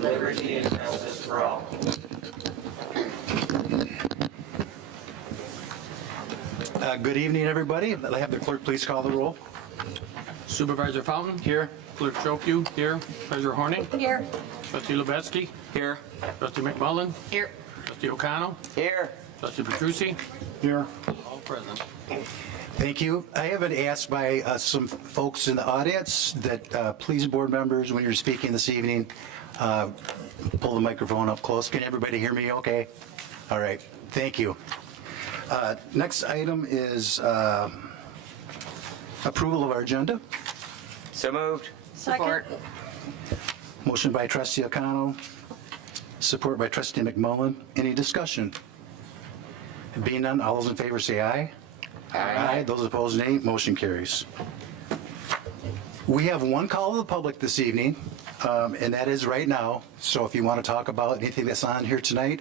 with liberty and justice for all. Good evening, everybody. I'll have the clerk please call the roll. Supervisor Fountain? Here. Clerk Chokyu? Here. Treasurer Horning? Here. Trustee Lubetsky? Here. Trustee McMullen? Here. Trustee O'Connell? Here. Trustee Petrucci? Here. All present. Thank you. I have been asked by some folks in the audience that please, board members, when you're speaking this evening, pull the microphone up close. Can everybody hear me okay? All right. Thank you. Next item is approval of our agenda. So moved. Support. Motion by trustee O'Connell, support by trustee McMullen. Any discussion? Being none, all those in favor say aye. Aye. Those opposed, nay. Motion carries. We have one call to the public this evening, and that is right now. So if you want to talk about anything that's on here tonight,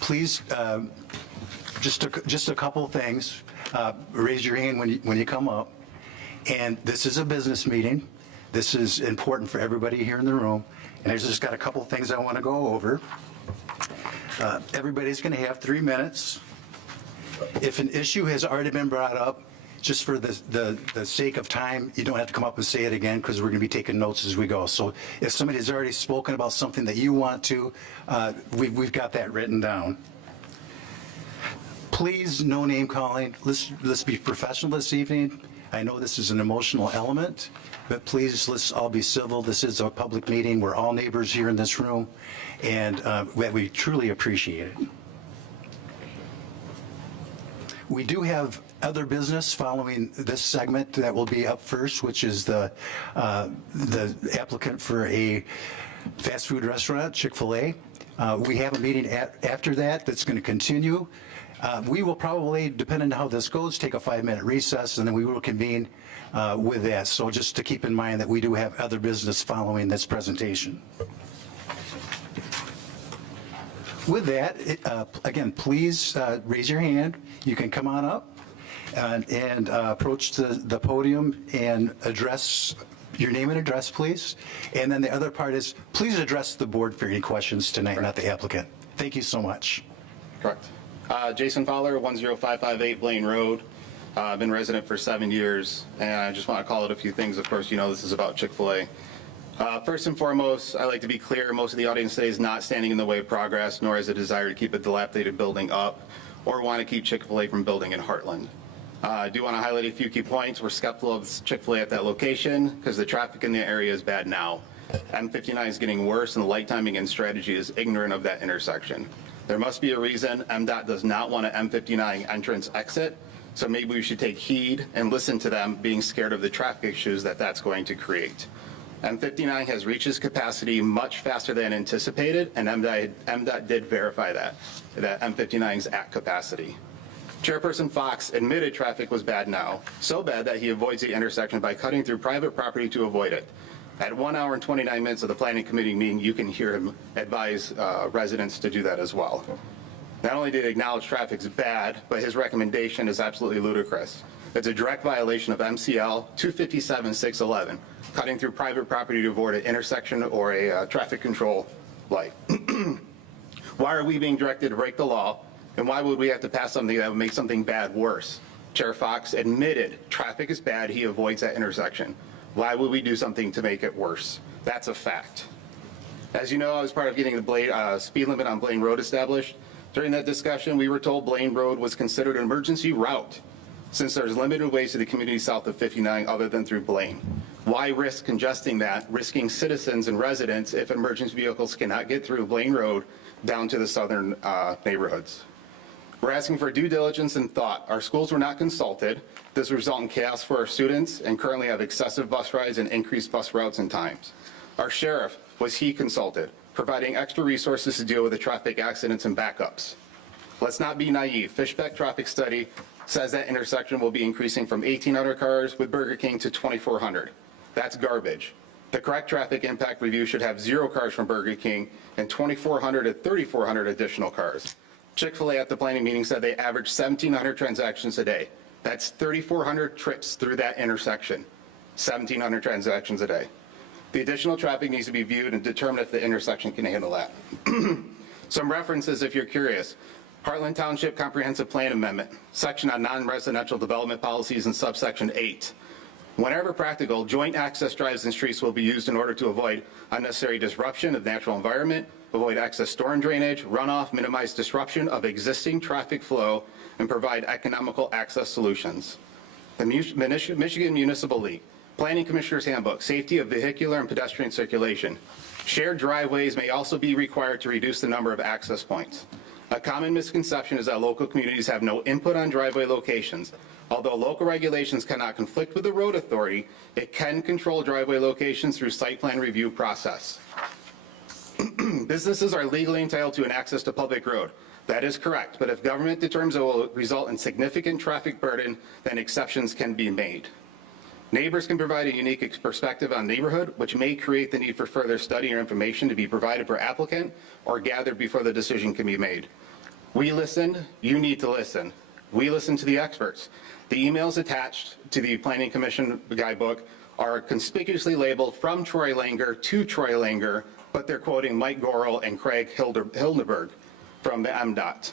please, just a couple of things. Raise your hand when you come up. And this is a business meeting. This is important for everybody here in the room. And I just got a couple of things I want to go over. Everybody's going to have 3 minutes. If an issue has already been brought up, just for the sake of time, you don't have to come up and say it again because we're going to be taking notes as we go. So if somebody has already spoken about something that you want to, we've got that written down. Please, no name calling. Let's be professional this evening. I know this is an emotional element, but please, let's all be civil. This is a public meeting. We're all neighbors here in this room, and we truly appreciate it. We do have other business following this segment that will be up first, which is the applicant for a fast food restaurant, Chick-fil-A. We have a meeting after that that's going to continue. We will probably, depending on how this goes, take a 5-minute recess, and then we will convene with that. So just to keep in mind that we do have other business following this presentation. With that, again, please raise your hand. You can come on up and approach the podium and address your name and address, please. And then the other part is, please address the board for any questions tonight, not the applicant. Thank you so much. Correct. Jason Fowler, 10558 Blaine Road. I've been resident for 7 years, and I just want to call it a few things. Of course, you know this is about Chick-fil-A. First and foremost, I'd like to be clear, most of the audience today is not standing in the way of progress, nor is a desire to keep a dilapidated building up, or want to keep Chick-fil-A from building in Heartland. I do want to highlight a few key points. We're skeptical of Chick-fil-A at that location because the traffic in the area is bad now. M59 is getting worse, and the light timing and strategy is ignorant of that intersection. There must be a reason. MDOT does not want an M59 entrance exit, so maybe we should take heed and listen to them, being scared of the traffic issues that that's going to create. M59 has reached its capacity much faster than anticipated, and MDOT did verify that M59 is at capacity. Chairperson Fox admitted traffic was bad now, so bad that he avoids the intersection by cutting through private property to avoid it. At 1 hour and 29 minutes of the planning committee meeting, you can hear him advise residents to do that as well. Not only did he acknowledge traffic's bad, but his recommendation is absolutely ludicrous. It's a direct violation of MCL 257-611, cutting through private property to avoid an intersection or a traffic control light. Why are we being directed to break the law, and why would we have to pass something that would make something bad worse? Chair Fox admitted traffic is bad, he avoids that intersection. Why would we do something to make it worse? That's a fact. As you know, I was part of getting the speed limit on Blaine Road established. During that discussion, we were told Blaine Road was considered an emergency route since there's limited ways to the community south of 59 other than through Blaine. Why risk congesting that, risking citizens and residents if emergency vehicles cannot get through Blaine Road down to the southern neighborhoods? We're asking for due diligence and thought. Our schools were not consulted. This will result in chaos for our students and currently have excessive bus rides and increased bus routes and times. Our sheriff, was he consulted, providing extra resources to deal with the traffic accidents and backups? Let's not be naive. Fishbeck traffic study says that intersection will be increasing from 1,800 cars with Burger King to 2,400. That's garbage. The correct traffic impact review should have 0 cars from Burger King and 2,400 to 3,400 additional cars. Chick-fil-A at the planning meeting said they average 1,700 transactions a day. That's 3,400 trips through that intersection, 1,700 transactions a day. The additional traffic needs to be viewed and determine if the intersection can handle that. Some references if you're curious. Heartland Township Comprehensive Plan Amendment, section on non-residential development policies in subsection 8. Whenever practical, joint access drives and streets will be used in order to avoid unnecessary disruption of natural environment, avoid excess storm drainage, runoff, minimize disruption of existing traffic flow, and provide economical access solutions. The Michigan Municipal League, Planning Commissioner's Handbook, Safety of Vehicular and Pedestrian Circulation. Shared driveways may also be required to reduce the number of access points. A common misconception is that local communities have no input on driveway locations. Although local regulations cannot conflict with the road authority, it can control driveway locations through site plan review process. Businesses are legally entitled to an access to public road. That is correct, but if government determines it will result in significant traffic burden, then exceptions can be made. Neighbors can provide a unique perspective on neighborhood, which may create the need for further study or information to be provided per applicant or gathered before the decision can be made. We listened, you need to listen. We listen to the experts. The emails attached to the Planning Commission guidebook are conspicuously labeled from Troy Langer to Troy Langer, but they're quoting Mike Gorel and Craig Hildenberg from the MDOT.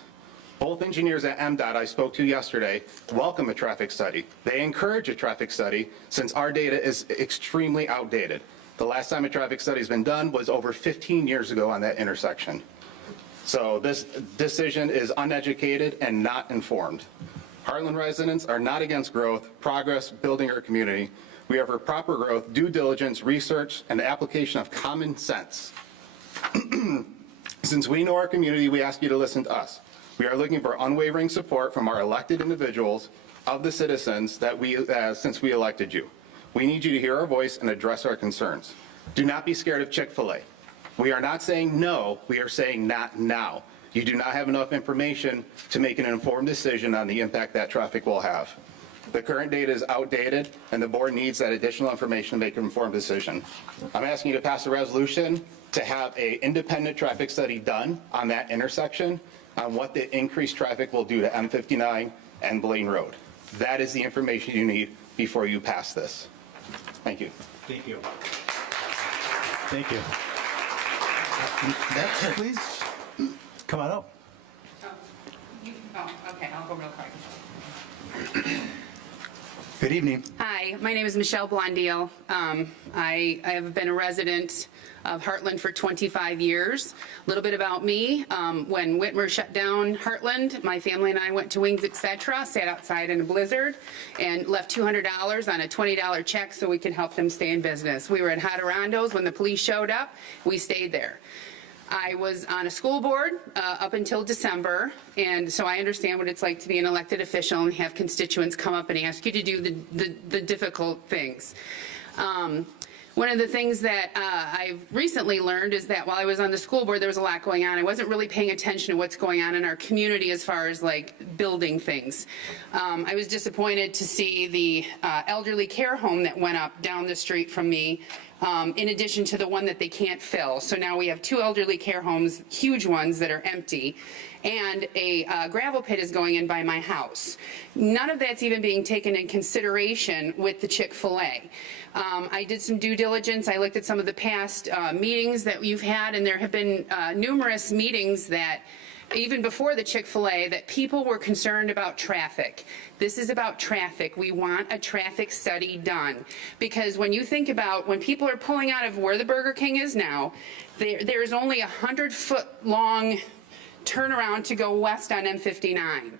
Both engineers at MDOT I spoke to yesterday welcome a traffic study. They encourage a traffic study since our data is extremely outdated. The last time a traffic study has been done was over 15 years ago on that intersection. So this decision is uneducated and not informed. Heartland residents are not against growth, progress, building our community. We are for proper growth, due diligence, research, and the application of common sense. Since we know our community, we ask you to listen to us. We are looking for unwavering support from our elected individuals of the citizens that since we elected you. We need you to hear our voice and address our concerns. Do not be scared of Chick-fil-A. We are not saying no, we are saying not now. You do not have enough information to make an informed decision on the impact that traffic will have. The current data is outdated, and the board needs that additional information to make an informed decision. I'm asking you to pass a resolution to have an independent traffic study done on that intersection on what the increased traffic will do to M59 and Blaine Road. That is the information you need before you pass this. Thank you. Thank you. Thank you. Next, please. Come on up. Okay, I'll go real quick. Good evening. Hi, my name is Michelle Blondeel. I have been a resident of Heartland for 25 years. A little bit about me. When Whitmer shut down Heartland, my family and I went to Wings Etc., sat outside in a blizzard, and left $200 on a $20 check so we could help them stay in business. We were at Hadarondo's when the police showed up. We stayed there. I was on a school board up until December, and so I understand what it's like to be an elected official and have constituents come up and ask you to do the difficult things. One of the things that I've recently learned is that while I was on the school board, there was a lot going on. I wasn't really paying attention to what's going on in our community as far as like building things. I was disappointed to see the elderly care home that went up down the street from me, in addition to the one that they can't fill. So now we have 2 elderly care homes, huge ones that are empty, and a gravel pit is going in by my house. None of that's even being taken in consideration with the Chick-fil-A. I did some due diligence. I looked at some of the past meetings that you've had, and there have been numerous meetings that even before the Chick-fil-A, that people were concerned about traffic. This is about traffic. We want a traffic study done. Because when you think about when people are pulling out of where the Burger King is now, there's only a 100-foot-long turnaround to go west on M59.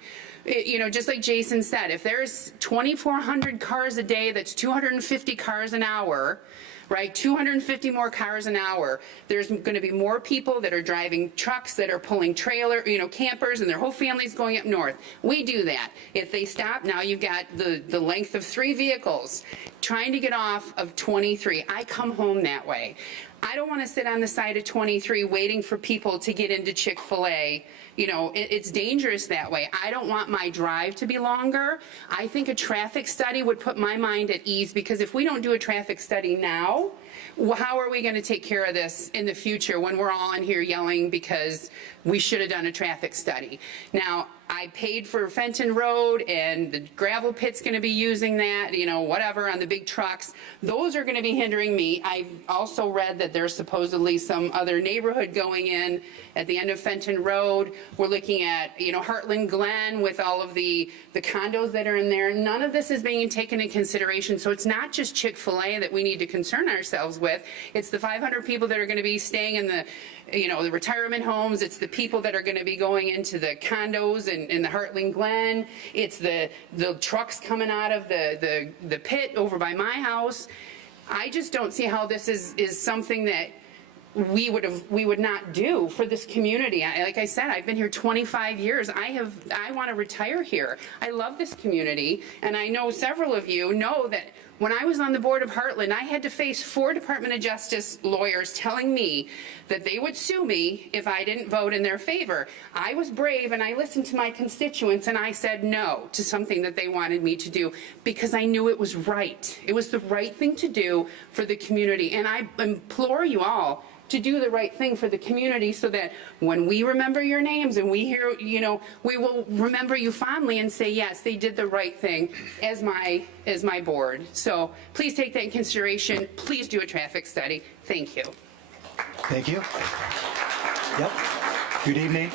You know, just like Jason said, if there's 2,400 cars a day, that's 250 cars an hour, right? 250 more cars an hour. There's going to be more people that are driving trucks, that are pulling campers, and their whole family's going up north. We do that. If they stop, now you've got the length of 3 vehicles trying to get off of 23. I come home that way. I don't want to sit on the side of 23 waiting for people to get into Chick-fil-A. You know, it's dangerous that way. I don't want my drive to be longer. I think a traffic study would put my mind at ease, because if we don't do a traffic study now, how are we going to take care of this in the future when we're all in here yelling because we should have done a traffic study? Now, I paid for Fenton Road, and the gravel pit's going to be using that, you know, whatever, on the big trucks. Those are going to be hindering me. I've also read that there's supposedly some other neighborhood going in at the end of Fenton Road. We're looking at, you know, Heartland Glen with all of the condos that are in there. None of this is being taken into consideration. So it's not just Chick-fil-A that we need to concern ourselves with. It's the 500 people that are going to be staying in the, you know, the retirement homes. It's the people that are going to be going into the condos in the Heartland Glen. It's the trucks coming out of the pit over by my house. I just don't see how this is something that we would not do for this community. Like I said, I've been here 25 years. I want to retire here. I love this community, and I know several of you know that when I was on the board of Heartland, I had to face 4 Department of Justice lawyers telling me that they would sue me if I didn't vote in their favor. I was brave, and I listened to my constituents, and I said no to something that they wanted me to do because I knew it was right. It was the right thing to do for the community, and I implore you all to do the right thing for the community so that when we remember your names and we hear, you know, we will remember you fondly and say, yes, they did the right thing as my board. So please take that in consideration. Please do a traffic study. Thank you. Thank you. Yep. Good evening.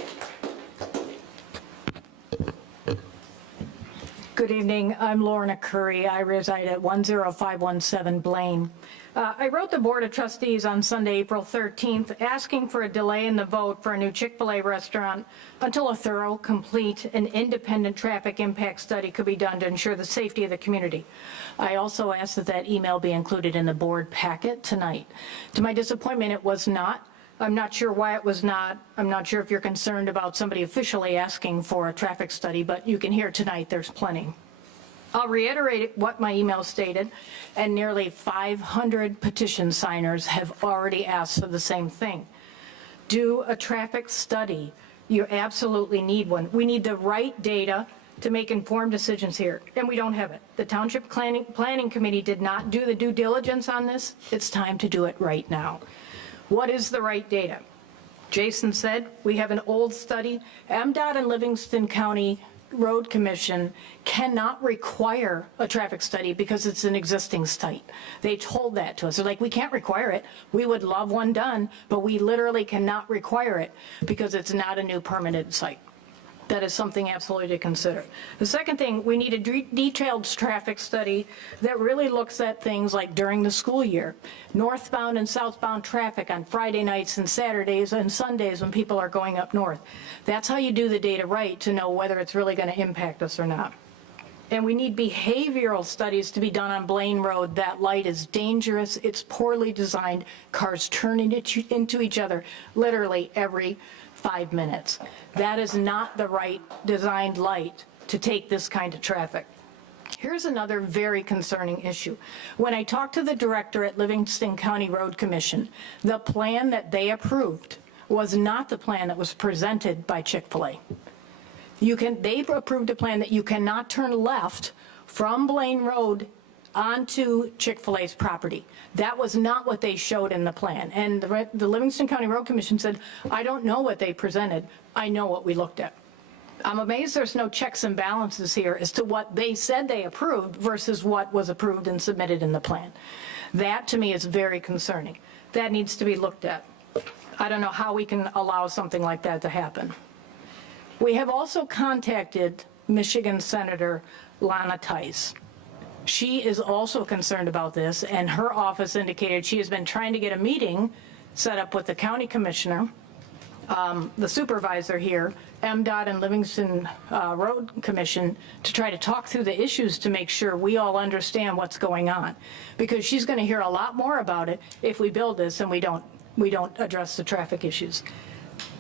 Good evening. I'm Lorna Curry. I reside at 10517 Blaine. I wrote the Board of Trustees on Sunday, April 13th, asking for a delay in the vote for a new Chick-fil-A restaurant until a thorough, complete, and independent traffic impact study could be done to ensure the safety of the community. I also asked that that email be included in the board packet tonight. To my disappointment, it was not. I'm not sure why it was not. I'm not sure if you're concerned about somebody officially asking for a traffic study, but you can hear tonight there's plenty. I'll reiterate what my email stated, and nearly 500 petition signers have already asked for the same thing. Do a traffic study. You absolutely need one. We need the right data to make informed decisions here, and we don't have it. The Township Planning Committee did not do the due diligence on this. It's time to do it right now. What is the right data? Jason said we have an old study. MDOT and Livingston County Road Commission cannot require a traffic study because it's an existing site. They told that to us. They're like, we can't require it. We would love one done, but we literally cannot require it because it's not a new permitted site. That is something absolutely to consider. The second thing, we need a detailed traffic study that really looks at things like during the school year, northbound and southbound traffic on Friday nights and Saturdays and Sundays when people are going up north. That's how you do the data right to know whether it's really going to impact us or not. And we need behavioral studies to be done on Blaine Road. That light is dangerous. It's poorly designed. Cars turn into each other literally every 5 minutes. That is not the right designed light to take this kind of traffic. Here's another very concerning issue. When I talked to the director at Livingston County Road Commission, the plan that they approved was not the plan that was presented by Chick-fil-A. They approved a plan that you cannot turn left from Blaine Road onto Chick-fil-A's property. That was not what they showed in the plan. And the Livingston County Road Commission said, I don't know what they presented. I know what we looked at. I'm amazed there's no checks and balances here as to what they said they approved versus what was approved and submitted in the plan. That, to me, is very concerning. That needs to be looked at. I don't know how we can allow something like that to happen. We have also contacted Michigan Senator Lana Theis. She is also concerned about this, and her office indicated she has been trying to get a meeting set up with the county commissioner, the supervisor here, MDOT and Livingston Road Commission, to try to talk through the issues to make sure we all understand what's going on. Because she's going to hear a lot more about it if we build this and we don't address the traffic issues.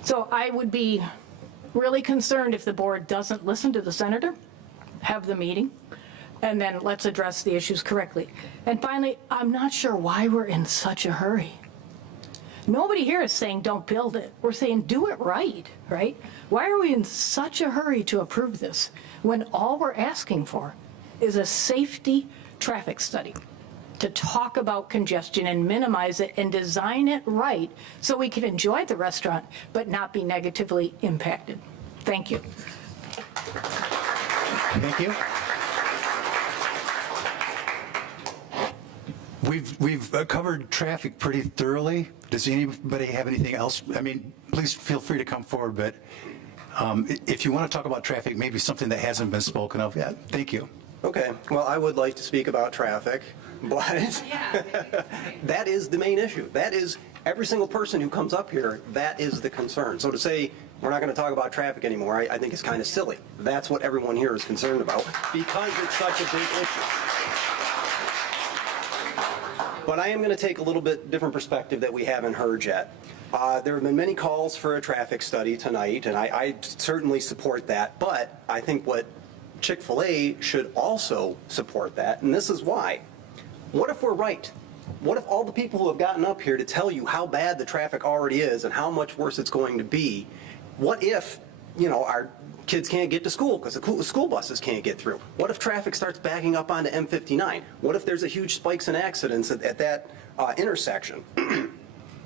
So I would be really concerned if the board doesn't listen to the senator, have the meeting, and then let's address the issues correctly. And finally, I'm not sure why we're in such a hurry. Nobody here is saying don't build it. We're saying do it right? Why are we in such a hurry to approve this when all we're asking for is a safety traffic study? to talk about congestion and minimize it and design it right so we can enjoy the restaurant but not be negatively impacted. Thank you. Thank you. We've covered traffic pretty thoroughly. Does anybody have anything else? I mean, please feel free to come forward, but if you want to talk about traffic, maybe something that hasn't been spoken of yet. Thank you. Okay, well, I would like to speak about traffic, but that is the main issue. That is, every single person who comes up here, that is the concern. So to say, we're not going to talk about traffic anymore, I think is kind of silly. That's what everyone here is concerned about because it's such a big issue. But I am going to take a little bit different perspective that we haven't heard yet. There have been many calls for a traffic study tonight, and I certainly support that, but I think what Chick-fil-A should also support that, and this is why. What if we're right? What if all the people who have gotten up here to tell you how bad the traffic already is and how much worse it's going to be, what if, our kids can't get to school because the school buses can't get through? What if traffic starts backing up onto M59? What if there's a huge spikes in accidents at that intersection?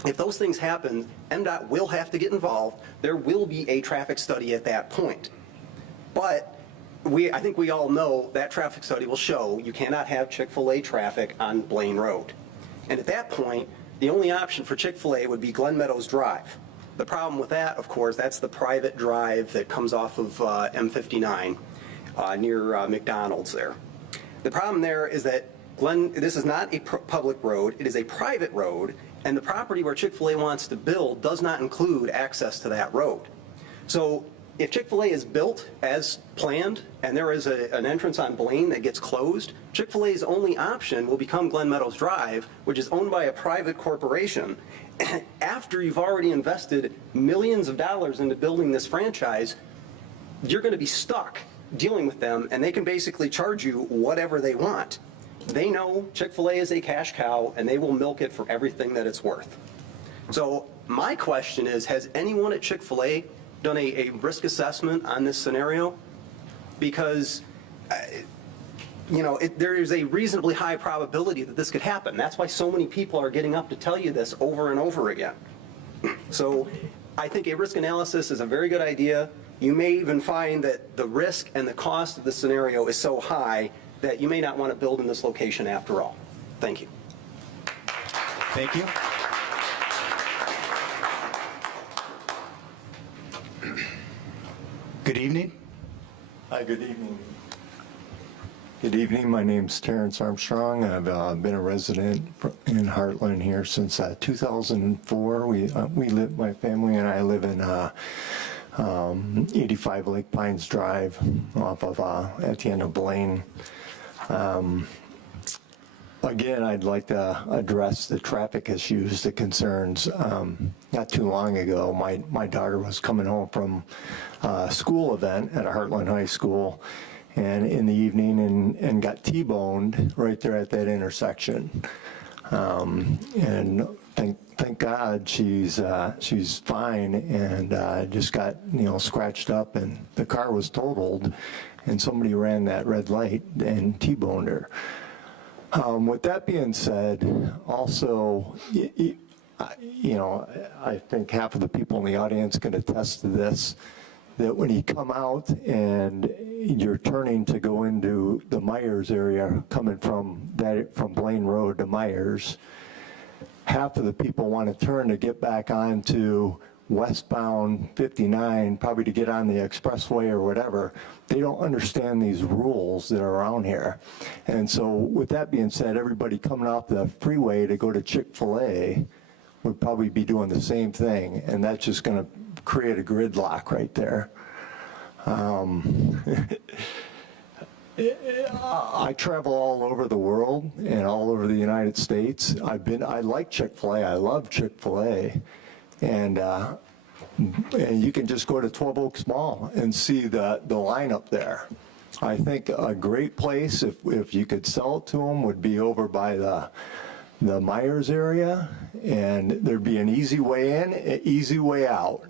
If those things happen, MDOT will have to get involved. There will be a traffic study at that point. But I think we all know that traffic study will show you cannot have Chick-fil-A traffic on Blaine Road. And at that point, the only option for Chick-fil-A would be Glen Meadows Drive. The problem with that, of course, that's the private drive that comes off of M59 near McDonald's there. The problem there is that this is not a public road, it is a private road, and the property where Chick-fil-A wants to build does not include access to that road. So if Chick-fil-A is built as planned and there is an entrance on Blaine that gets closed, Chick-fil-A's only option will become Glen Meadows Drive, which is owned by a private corporation. After you've already invested millions of dollars into building this franchise, you're going to be stuck dealing with them, and they can basically charge you whatever they want. They know Chick-fil-A is a cash cow, and they will milk it for everything that it's worth. So my question is, has anyone at Chick-fil-A done a risk assessment on this scenario? Because there is a reasonably high probability that this could happen. That's why so many people are getting up to tell you this over and over again. So I think a risk analysis is a very good idea. You may even find that the risk and the cost of the scenario is so high that you may not want to build in this location after all. Thank you. Thank you. Good evening. Hi, good evening. Good evening. My name's Terrence Armstrong. I've been a resident in Heartland here since 2004. My family and I live in 85 Lake Pines Drive off of at the end of Blaine. Again, I'd like to address the traffic issues, the concerns. Not too long ago, my daughter was coming home from a school event at a Heartland High School, and in the evening and got T-boned right there at that intersection. And thank God she's fine, and just got scratched up, and the car was totaled, and somebody ran that red light and T-boned her. With that being said, also, I think half of the people in the audience can attest to this, that when you come out and you're turning to go into the Myers area, coming from Blaine Road to Myers, half of the people want to turn to get back onto westbound 59, probably to get on the expressway or whatever. They don't understand these rules that are around here. And so with that being said, everybody coming off the freeway to go to Chick-fil-A would probably be doing the same thing, and that's just going to create a gridlock right there. I travel all over the world and all over the United States. I like Chick-fil-A. I love Chick-fil-A. And you can just go to 12 Oaks Mall and see the lineup there. I think a great place, if you could sell it to them, would be over by the Myers area, and there'd be an easy way in, an easy way out.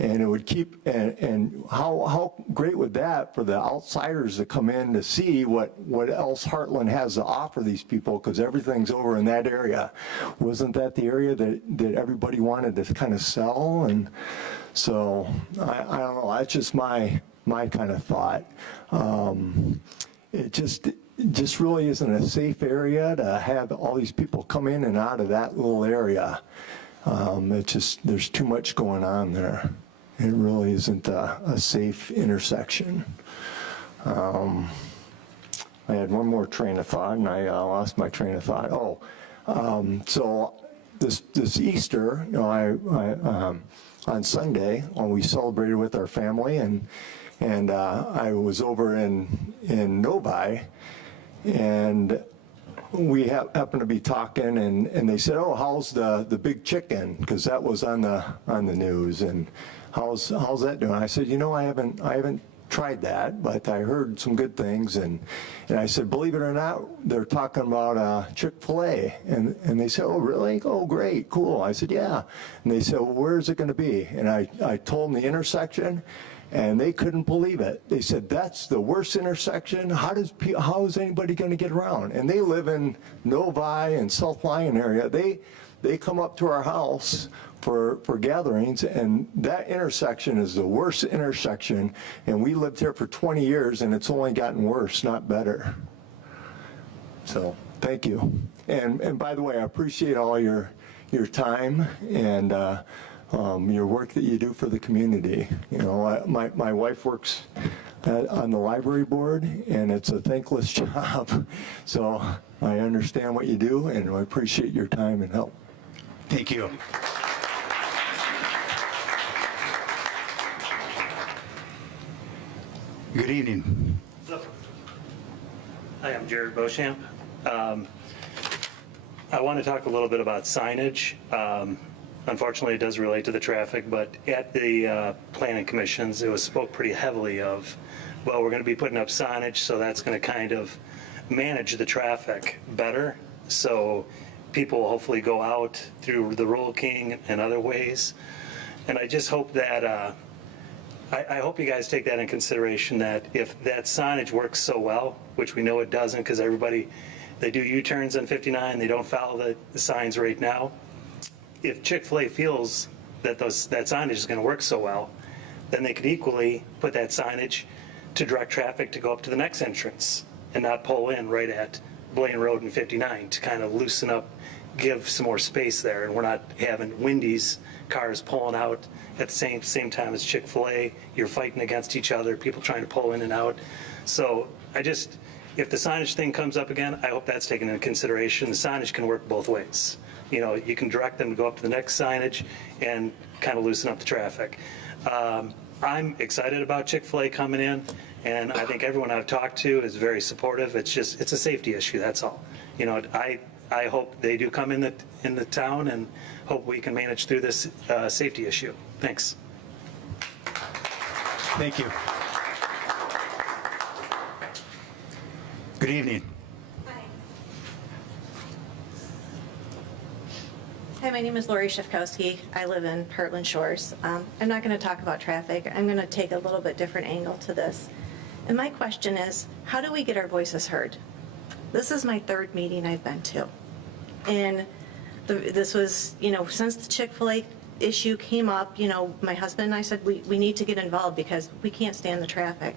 And it would keep, and how great would that for the outsiders to come in to see what else Heartland has to offer these people, because everything's over in that area. Wasn't that the area that everybody wanted to kind of sell? And so, I don't know, that's just my kind of thought. It just really isn't a safe area to have all these people come in and out of that little area. There's too much going on there. It really isn't a safe intersection. I had one more train of thought, and I lost my train of thought. So this Easter, on Sunday, when we celebrated with our family, and I was over in Novi, and we happened to be talking, and they said, "Oh, how's the big chicken?" Because that was on the news, and how's that doing? I said, I haven't tried that, but I heard some good things, and I said, believe it or not, they're talking about Chick-fil-A, and they said, oh, really? Oh, great, cool. I said, yeah. And they said, well, where is it going to be? And I told them the intersection, and they couldn't believe it. They said, that's the worst intersection. How is anybody going to get around? And they live in Novi and South Lyon area. They come up to our house for gatherings, and that intersection is the worst intersection, and we lived here for 20 years, and it's only gotten worse, not better. So, thank you. And by the way, I appreciate all your time and your work that you do for the community. My wife works on the library board, and it's a thankless job. So I understand what you do, and I appreciate your time and help. Thank you. Good evening. Hi, I'm Jared Beauchamp. I want to talk a little bit about signage. Unfortunately, it does relate to the traffic, but at the planning commissions, it was spoke pretty heavily of, well, we're going to be putting up signage, so that's going to kind of manage the traffic better. So people will hopefully go out through the Roll King and other ways. And I just hope that, I hope you guys take that in consideration, that if that signage works so well, which we know it doesn't because everybody, they do U-turns on 59, they don't follow the signs right now. If Chick-fil-A feels that that signage is going to work so well, then they could equally put that signage to direct traffic to go up to the next entrance and not pull in right at Blaine Road and 59 to kind of loosen up, give some more space there, and we're not having Wendy's cars pulling out at the same time as Chick-fil-A. You're fighting against each other, people trying to pull in and out. So if the signage thing comes up again, I hope that's taken into consideration. The signage can work both ways. You can direct them to go up to the next signage and kind of loosen up the traffic. I'm excited about Chick-fil-A coming in, and I think everyone I've talked to is very supportive. It's a safety issue, that's all. I hope they do come in the town, and hope we can manage through this safety issue. Thanks. Thank you. Good evening. Hi, my name is Lori Shifkowski. I live in Heartland Shores. I'm not going to talk about traffic. I'm going to take a little bit different angle to this. And my question is, how do we get our voices heard? This is my third meeting I've been to. And this was, since the Chick-fil-A issue came up, my husband and I said, we need to get involved because we can't stand the traffic.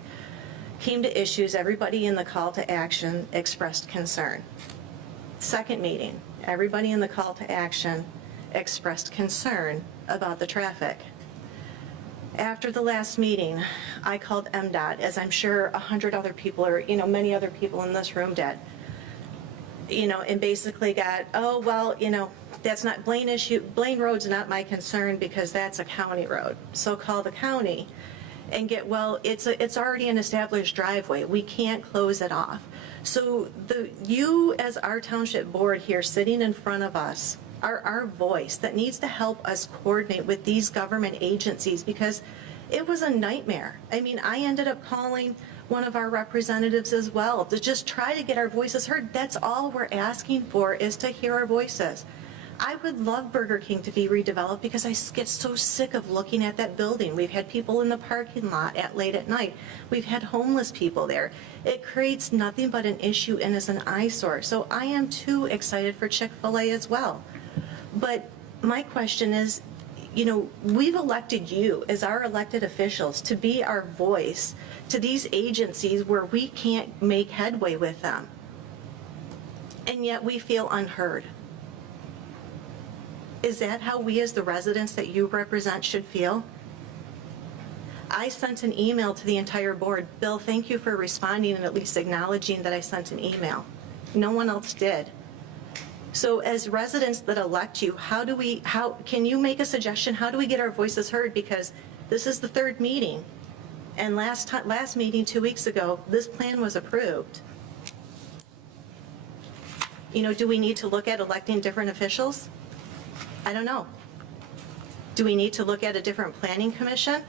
Came to issues, everybody in the call to action expressed concern. Second meeting, everybody in the call to action expressed concern about the traffic. After the last meeting, I called MDOT, as I'm sure 100 other people or, many other people in this room did, and basically got, oh, well, that's not Blaine issue. Blaine Road's not my concern because that's a county road. So call the county and get, well, it's already an established driveway. We can't close it off. So you as our township board here sitting in front of us are our voice that needs to help us coordinate with these government agencies, because it was a nightmare. I mean, I ended up calling one of our representatives as well to just try to get our voices heard. That's all we're asking for, is to hear our voices. I would love Burger King to be redeveloped because I get so sick of looking at that building. We've had people in the parking lot late at night. We've had homeless people there. It creates nothing but an issue and is an eyesore. So I am too excited for Chick-fil-A as well. But my question is, you know, we've elected you as our elected officials to be our voice to these agencies where we can't make headway with them. And yet we feel unheard. Is that how we as the residents that you represent should feel? I sent an email to the entire board. Bill, thank you for responding and at least acknowledging that I sent an email. No one else did. So as residents that elect you, can you make a suggestion? How do we get our voices heard? Because this is the third meeting. And last meeting 2 weeks ago, this plan was approved. You know, do we need to look at electing different officials? I don't know. Do we need to look at a different planning commission?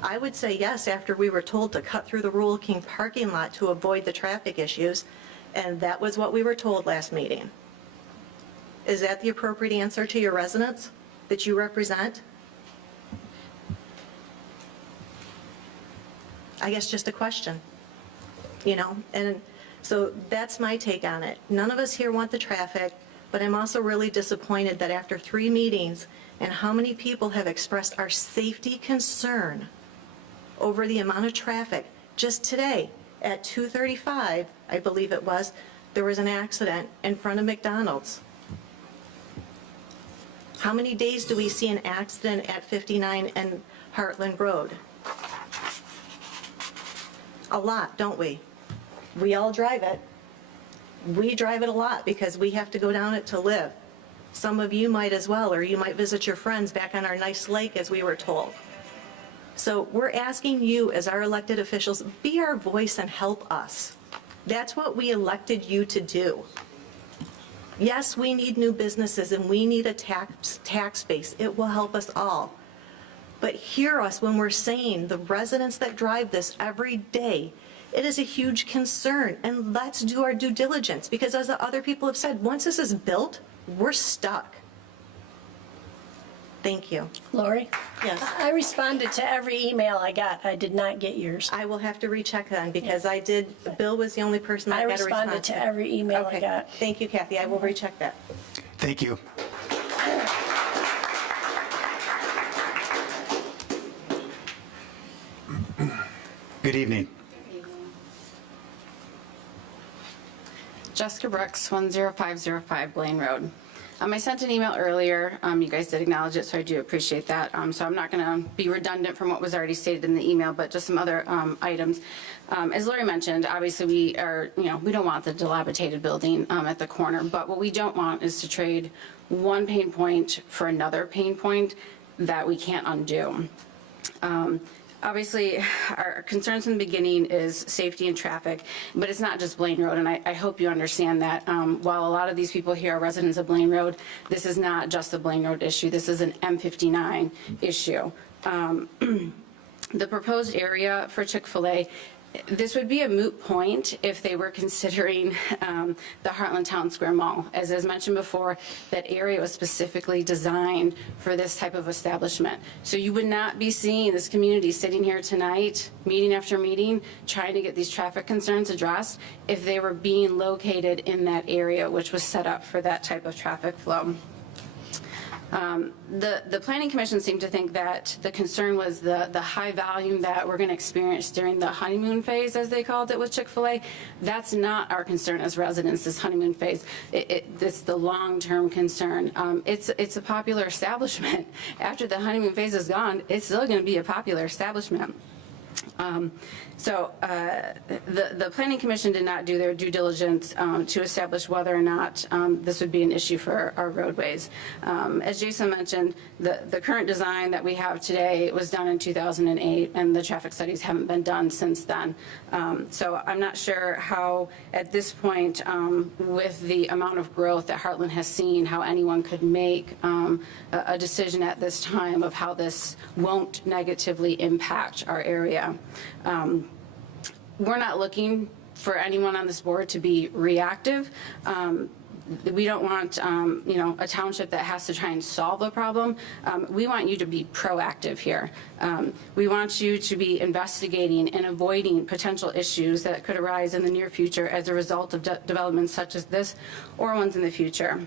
I would say yes, after we were told to cut through the Rural King parking lot to avoid the traffic issues, and that was what we were told last meeting. Is that the appropriate answer to your residents that you represent? I guess just a question, you know, and so that's my take on it. None of us here want the traffic. But I'm also really disappointed that after 3 meetings and how many people have expressed our safety concern over the amount of traffic. Just today at 2:35, I believe it was, there was an accident in front of McDonald's. How many days do we see an accident at 59 and Heartland Road? A lot, don't we? We all drive it. We drive it a lot because we have to go down it to live. Some of you might as well, or you might visit your friends back on our nice lake, as we were told. So we're asking you as our elected officials, be our voice and help us. That's what we elected you to do. Yes, we need new businesses and we need a tax base. It will help us all. But hear us when we're saying the residents that drive this every day, it is a huge concern, and let's do our due diligence, because as the other people have said, once this is built, we're stuck. Thank you. Lori? Yes. I responded to every email I got. I did not get yours. I will have to recheck then, because I did, Bill was the only person that I got a response. responded to every email I got. Thank you, Kathy. I will recheck that. Thank you. Good evening. Jessica Brooks, 10505 Blaine Road. I sent an email earlier. You guys did acknowledge it, so I do appreciate that. So I'm not going to be redundant from what was already stated in the email, but just some other items. As Lori mentioned, obviously we are, we don't want the dilapidated building at the corner, but what we don't want is to trade one pain point for another pain point that we can't undo. Obviously, our concerns in the beginning is safety and traffic, but it's not just Blaine Road, and I hope you understand that. While a lot of these people here are residents of Blaine Road, this is not just a Blaine Road issue. This is an M59 issue. The proposed area for Chick-fil-A, this would be a moot point if they were considering the Heartland Town Square Mall. As mentioned before, that area was specifically designed for this type of establishment. So you would not be seeing this community sitting here tonight, meeting after meeting, trying to get these traffic concerns addressed if they were being located in that area, which was set up for that type of traffic flow. The Planning Commission seemed to think that the concern was the high volume that we're going to experience during the honeymoon phase, as they called it with Chick-fil-A. That's not our concern as residents, this honeymoon phase. It's the long-term concern. It's a popular establishment. After the honeymoon phase is gone, it's still going to be a popular establishment. The Planning Commission did not do their due diligence to establish whether or not this would be an issue for our roadways. As Jason mentioned, the current design that we have today was done in 2008, and the traffic studies haven't been done since then. So I'm not sure how, at this point, with the amount of growth that Heartland has seen, how anyone could make a decision at this time of how this won't negatively impact our area. We're not looking for anyone on this board to be reactive. We don't want, a township that has to try and solve the problem. We want you to be proactive here. We want you to be investigating and avoiding potential issues that could arise in the near future as a result of developments such as this or ones in the future.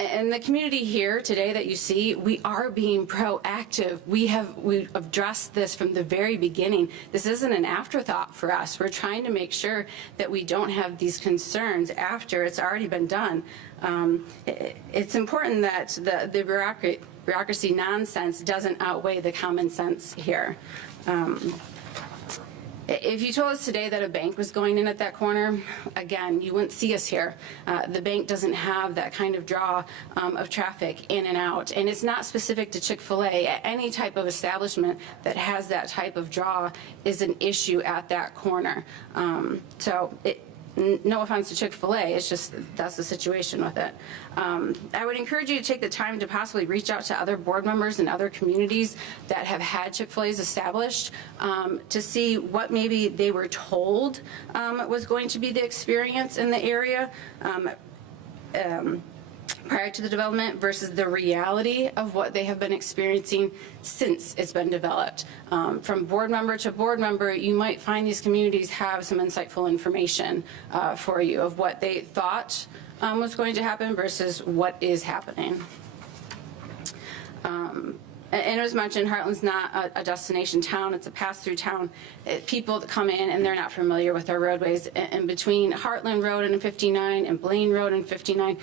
And the community here today that you see, we are being proactive. We've addressed this from the very beginning. This isn't an afterthought for us. We're trying to make sure that we don't have these concerns after it's already been done. It's important that the bureaucracy nonsense doesn't outweigh the common sense here. If you told us today that a bank was going in at that corner, again, you wouldn't see us here. The bank doesn't have that kind of draw of traffic in and out. And it's not specific to Chick-fil-A. Any type of establishment that has that type of draw is an issue at that corner. No offense to Chick-fil-A, it's just that's the situation with it. I would encourage you to take the time to possibly reach out to other board members and other communities that have had Chick-fil-A's established to see what maybe they were told was going to be the experience in the area prior to the development versus the reality of what they have been experiencing since it's been developed. From board member to board member, you might find these communities have some insightful information for you of what they thought was going to happen versus what is happening. And it was mentioned, Heartland's not a destination town, it's a pass-through town. People that come in and they're not familiar with our roadways. And between Heartland Road and 59 and Blaine Road and 59,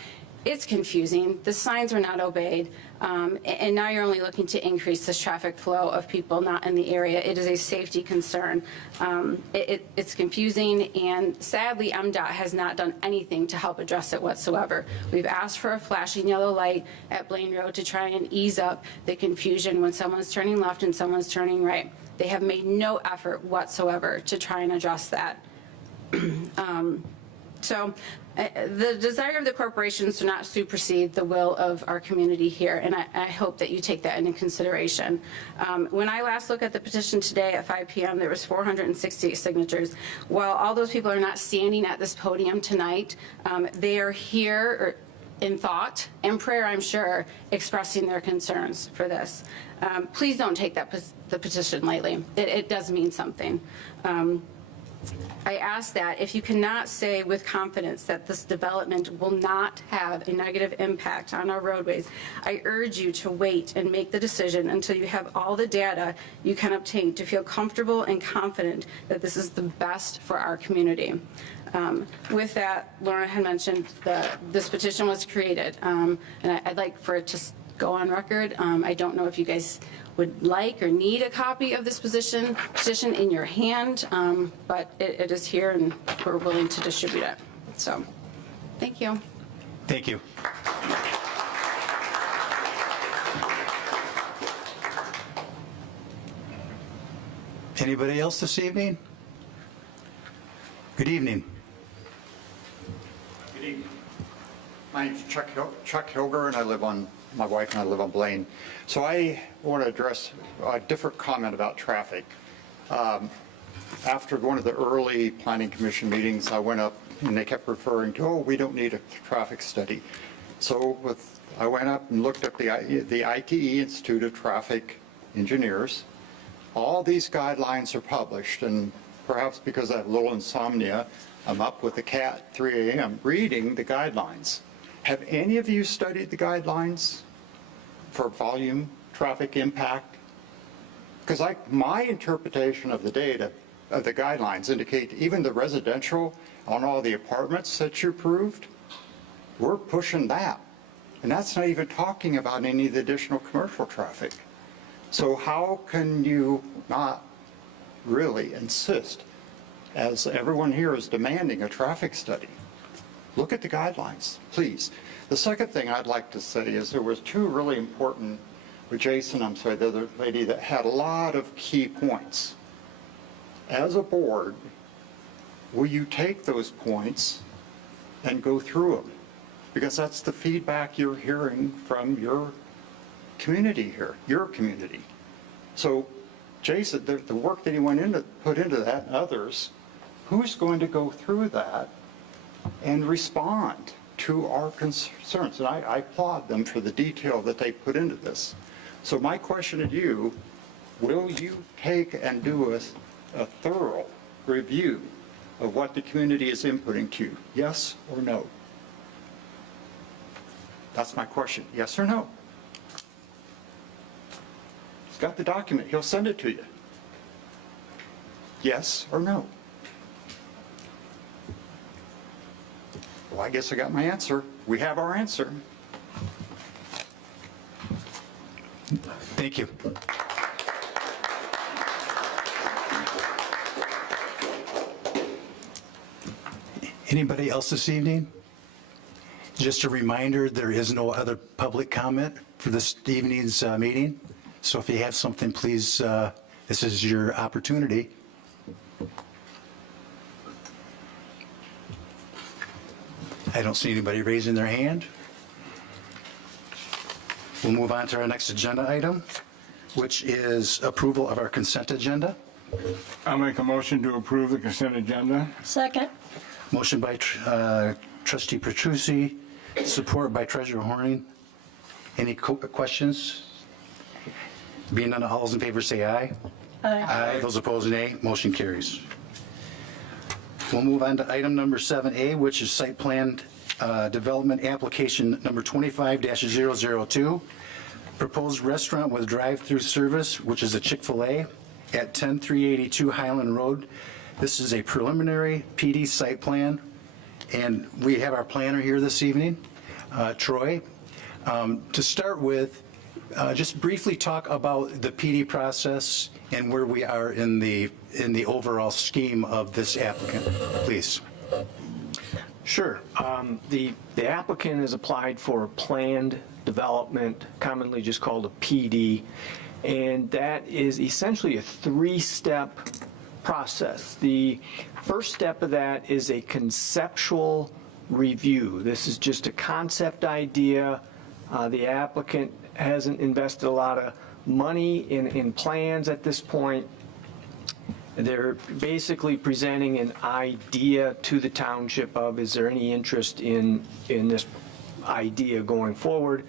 it's confusing. The signs are not obeyed. And now you're only looking to increase this traffic flow of people not in the area. It is a safety concern. It's confusing, and sadly, MDOT has not done anything to help address it whatsoever. We've asked for a flashing yellow light at Blaine Road to try and ease up the confusion when someone's turning left and someone's turning right. They have made no effort whatsoever to try and address that. The desire of the corporations to not supersede the will of our community here, and I hope that you take that into consideration. When I last looked at the petition today at 5 p.m., there was 468 signatures. While all those people are not standing at this podium tonight, they are here in thought and prayer, I'm sure, expressing their concerns for this. Please don't take the petition lightly. It does mean something. I ask that if you cannot say with confidence that this development will not have a negative impact on our roadways, I urge you to wait and make the decision until you have all the data you can obtain to feel comfortable and confident that this is the best for our community. With that, Lauren had mentioned that this petition was created, and I'd like for it to go on record. I don't know if you guys would like or need a copy of this petition in your hand, but it is here and we're willing to distribute it. So, thank you. Thank you. Anybody else this evening? Good evening. Good evening. My name's Chuck Hilger, and my wife and I live on Blaine. So I want to address a different comment about traffic. After one of the early planning commission meetings, I went up and they kept referring to, oh, we don't need a traffic study. So I went up and looked up the ITE, Institute of Traffic Engineers. All these guidelines are published, and perhaps because I have a little insomnia, I'm up with the cat at 3 a.m. reading the guidelines. Have any of you studied the guidelines for volume, traffic impact? Because my interpretation of the data, of the guidelines indicate even the residential on all the apartments that you approved, we're pushing that. And that's not even talking about any of the additional commercial traffic. So how can you not really insist, as everyone here is demanding, a traffic study? Look at the guidelines, please. The second thing I'd like to say is there was two really important, with Jason, I'm sorry, the other lady, that had a lot of key points. As a board, will you take those points and go through them? Because that's the feedback you're hearing from your community here, your community. So Jason, the work that he put into that and others, who's going to go through that and respond to our concerns. And I applaud them for the detail that they put into this. So my question to you, will you take and do a thorough review of what the community is inputting to you? Yes or no? That's my question. Yes or no? He's got the document. He'll send it to you. Yes or no? Well, I guess I got my answer. We have our answer. Thank you. Anybody else this evening? Just a reminder, there is no other public comment for this evening's meeting. So if you have something, please, this is your opportunity. I don't see anybody raising their hand. We'll move on to our next agenda item, which is approval of our consent agenda. I'll make a motion to approve the consent agenda. Second. Motion by Trustee Petrucci, support by Treasurer Horning. Any questions? Being none, all those in favor say aye. Aye. Those opposed, nay. Motion carries. We'll move on to item number 7A, which is site plan development application number 25-002. Proposed restaurant with drive-through service, which is a Chick-fil-A at 10382 Highland Road. This is a preliminary PD site plan, and we have our planner here this evening, Troy. To start with, just briefly talk about the PD process and where we are in the overall scheme of this applicant, please. Sure. The applicant has applied for planned development, commonly just called a PD, and that is essentially a three-step process. The first step of that is a conceptual review. This is just a concept idea. The applicant hasn't invested a lot of money in plans at this point. They're basically presenting an idea to the township of, is there any interest in this idea going forward?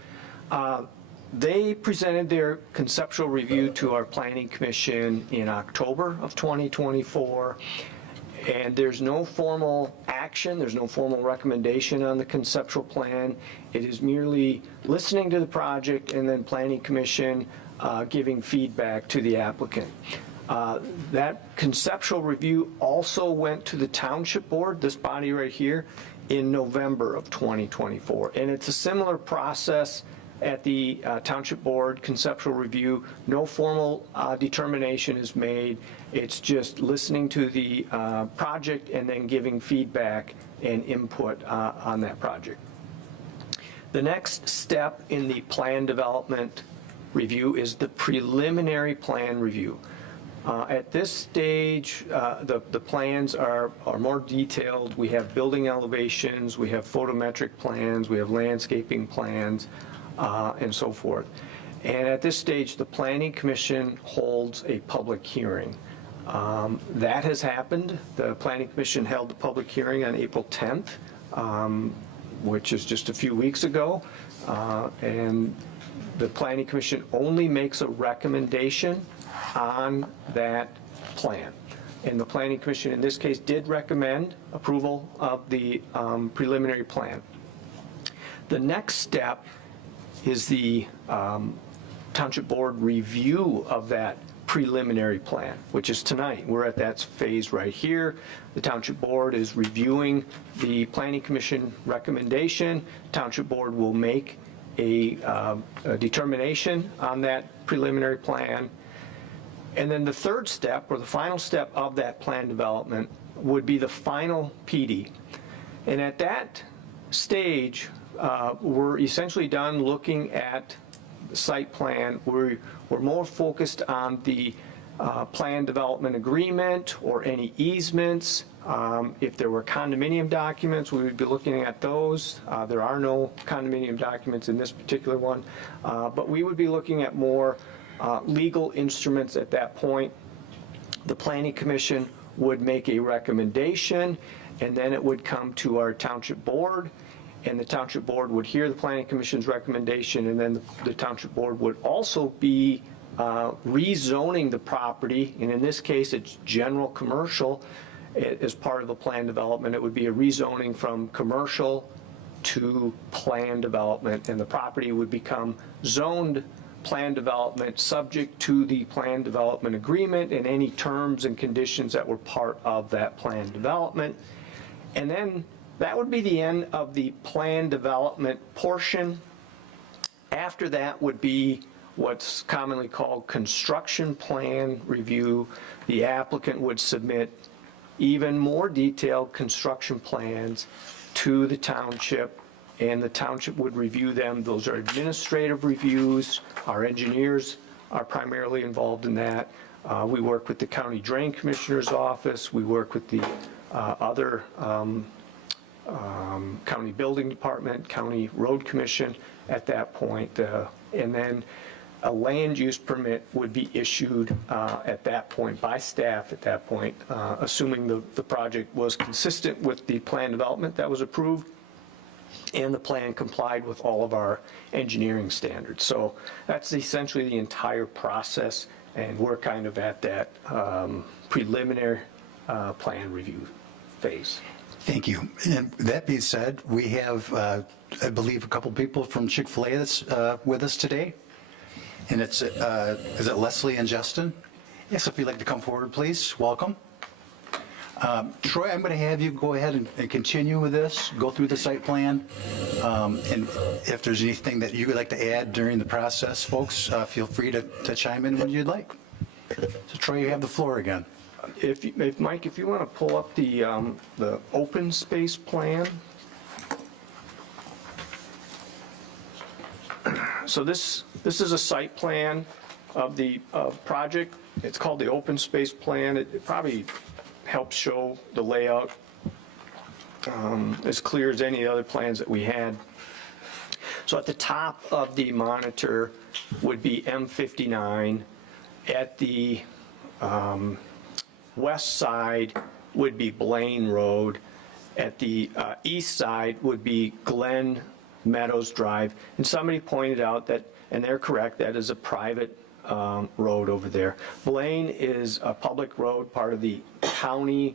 They presented their conceptual review to our Planning Commission in October of 2024, and there's no formal action, there's no formal recommendation on the conceptual plan. It is merely listening to the project and then Planning Commission giving feedback to the applicant. That conceptual review also went to the Township Board, this body right here, in November of 2024. And it's a similar process at the Township Board conceptual review. No formal determination is made. It's just listening to the project and then giving feedback and input on that project. The next step in the plan development review is the preliminary plan review. At this stage, the plans are more detailed. We have building elevations, we have photometric plans, we have landscaping plans, and so forth. And at this stage, the Planning Commission holds a public hearing. That has happened. The Planning Commission held the public hearing on April 10th, which is just a few weeks ago. And the Planning Commission only makes a recommendation on that plan. And the Planning Commission in this case did recommend approval of the preliminary plan. The next step is the Township Board review of that preliminary plan, which is tonight. We're at that phase right here. The Township Board is reviewing the Planning Commission recommendation. Township Board will make a determination on that preliminary plan. And then the third step, or the final step of that plan development, would be the final PD. And at that stage, we're essentially done looking at the site plan. We're more focused on the plan development agreement or any easements. If there were condominium documents, we would be looking at those. There are no condominium documents in this particular one, but we would be looking at more legal instruments at that point. The Planning Commission would make a recommendation, and then it would come to our township board, and the township board would hear the planning commission's recommendation, and then the township board would also be rezoning the property, and in this case, it's general commercial. As part of a plan development, it would be a rezoning from commercial to plan development, and the property would become zoned plan development subject to the plan development agreement and any terms and conditions that were part of that plan development. And then that would be the end of the plan development portion. After that would be what's commonly called construction plan review. The applicant would submit even more detailed construction plans to the township, and the township would review them. Those are administrative reviews. Our engineers are primarily involved in that. We work with the county drain commissioner's office. We work with the other county building department, county road commission at that point. And then a land use permit would be issued at that point by staff at that point, assuming the project was consistent with the plan development that was approved and the plan complied with all of our engineering standards. So that's essentially the entire process, and we're kind of at that preliminary plan review phase. Thank you. And that being said, we have, I believe, a couple people from Chick-fil-A that's with us today. And it's, is it Leslie and Justin? Yes, if you'd like to come forward, please. Welcome. Troy, I'm going to have you go ahead and continue with this, go through the site plan. And if there's anything that you would like to add during the process, folks, feel free to chime in when you'd like. So Troy, you have the floor again. If Mike, if you want to pull up the open space plan. So this is a site plan of the project. It's called the open space plan. It probably helps show the layout as clear as any other plans that we had. So at the top of the monitor would be M59. At the west side would be Blaine Road. At the east side would be Glen Meadows Drive. And somebody pointed out that, and they're correct, that is a private road over there. Blaine is a public road, part of the county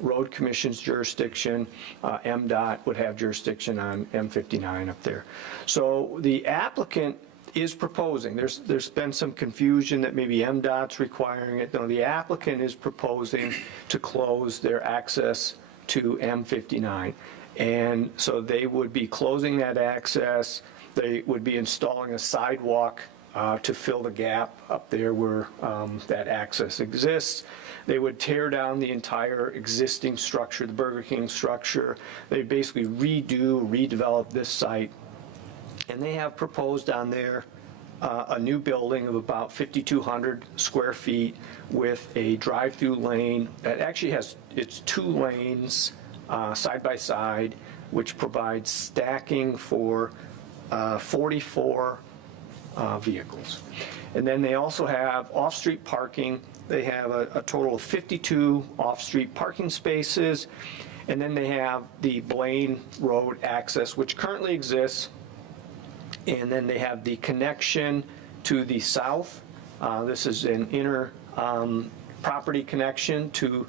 road commission's jurisdiction. MDOT would have jurisdiction on M59 up there. So the applicant is proposing, there's been some confusion that maybe MDOT's requiring it. No, the applicant is proposing to close their access to M59. And so they would be closing that access. They would be installing a sidewalk to fill the gap up there where that access exists. They would tear down the entire existing structure, the Burger King structure. They basically redevelop this site. And they have proposed on there a new building of about 5,200 square feet with a drive-through lane that actually has its 2 lanes side by side, which provides stacking for 44 vehicles. And then they also have off-street parking. They have a total of 52 off-street parking spaces. And then they have the Blaine Road access, which currently exists. And then they have the connection to the south. This is an inner property connection to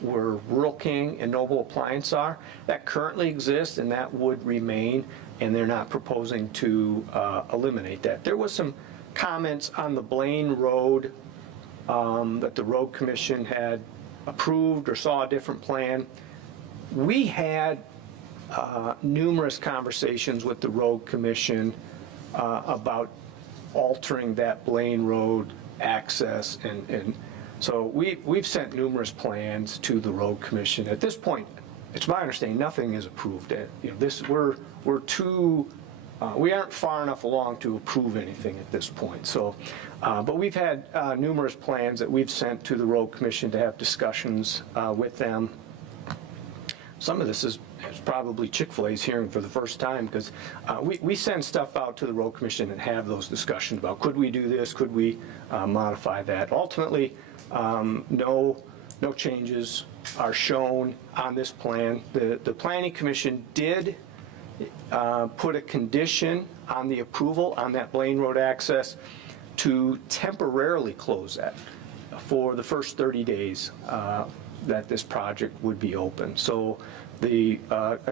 where Rural King and Noble Appliance are. That currently exists, and that would remain, and they're not proposing to eliminate that. There was some comments on the Blaine Road that the Road Commission had approved or saw a different plan. We had numerous conversations with the Road Commission about altering that Blaine Road access, and so we've sent numerous plans to the Road Commission. At this point, it's my understanding nothing is approved. We aren't far enough along to approve anything at this point. So, but we've had numerous plans that we've sent to the Road Commission to have discussions with them. Some of this is probably Chick-fil-A's hearing for the first time, because we send stuff out to the Road Commission and have those discussions about, could we do this, could we modify that? Ultimately, no changes are shown on this plan. The Planning Commission did put a condition on the approval on that Blaine Road access to temporarily close that for the first 30 days that this project would be open. So a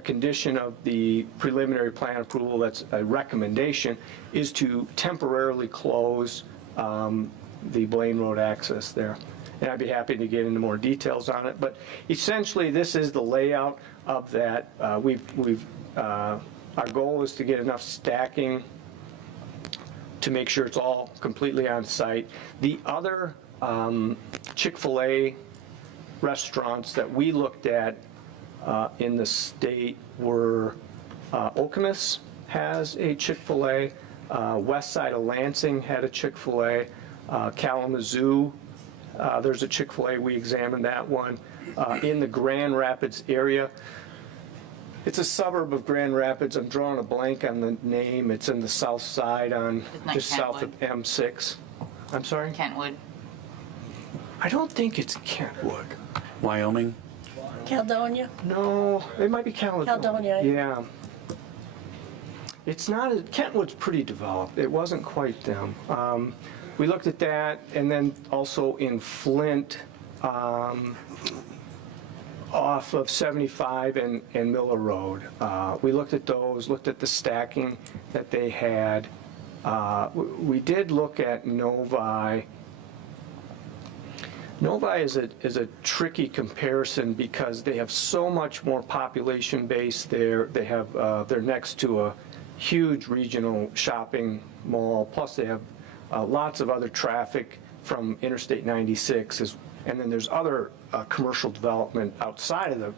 condition of the preliminary plan approval, that's a recommendation, is to temporarily close the Blaine Road access there. And I'd be happy to get into more details on it, but essentially this is the layout of that. Our goal is to get enough stacking to make sure it's all completely on site. The other Chick-fil-A restaurants that we looked at in the state were Okemos has a Chick-fil-A, west side of Lansing had a Chick-fil-A, Kalamazoo, there's a Chick-fil-A, we examined that one. In the Grand Rapids area, it's a suburb of Grand Rapids, I'm drawing a blank on the name, it's in the south side on, just south of M6. I'm sorry? Kentwood. I don't think it's Kentwood. Wyoming? Caledonia? No, it might be Caledonia. Caledonia. Yeah. It's not, Kentwood's pretty developed. It wasn't quite them. We looked at that, and then also in Flint, off of 75 and Miller Road. We looked at those, looked at the stacking that they had. We did look at Novi. Novi is a tricky comparison because they have so much more population base there. They have, they're next to a huge regional shopping mall, plus they have lots of other traffic from Interstate 96, and then there's other commercial development outside of the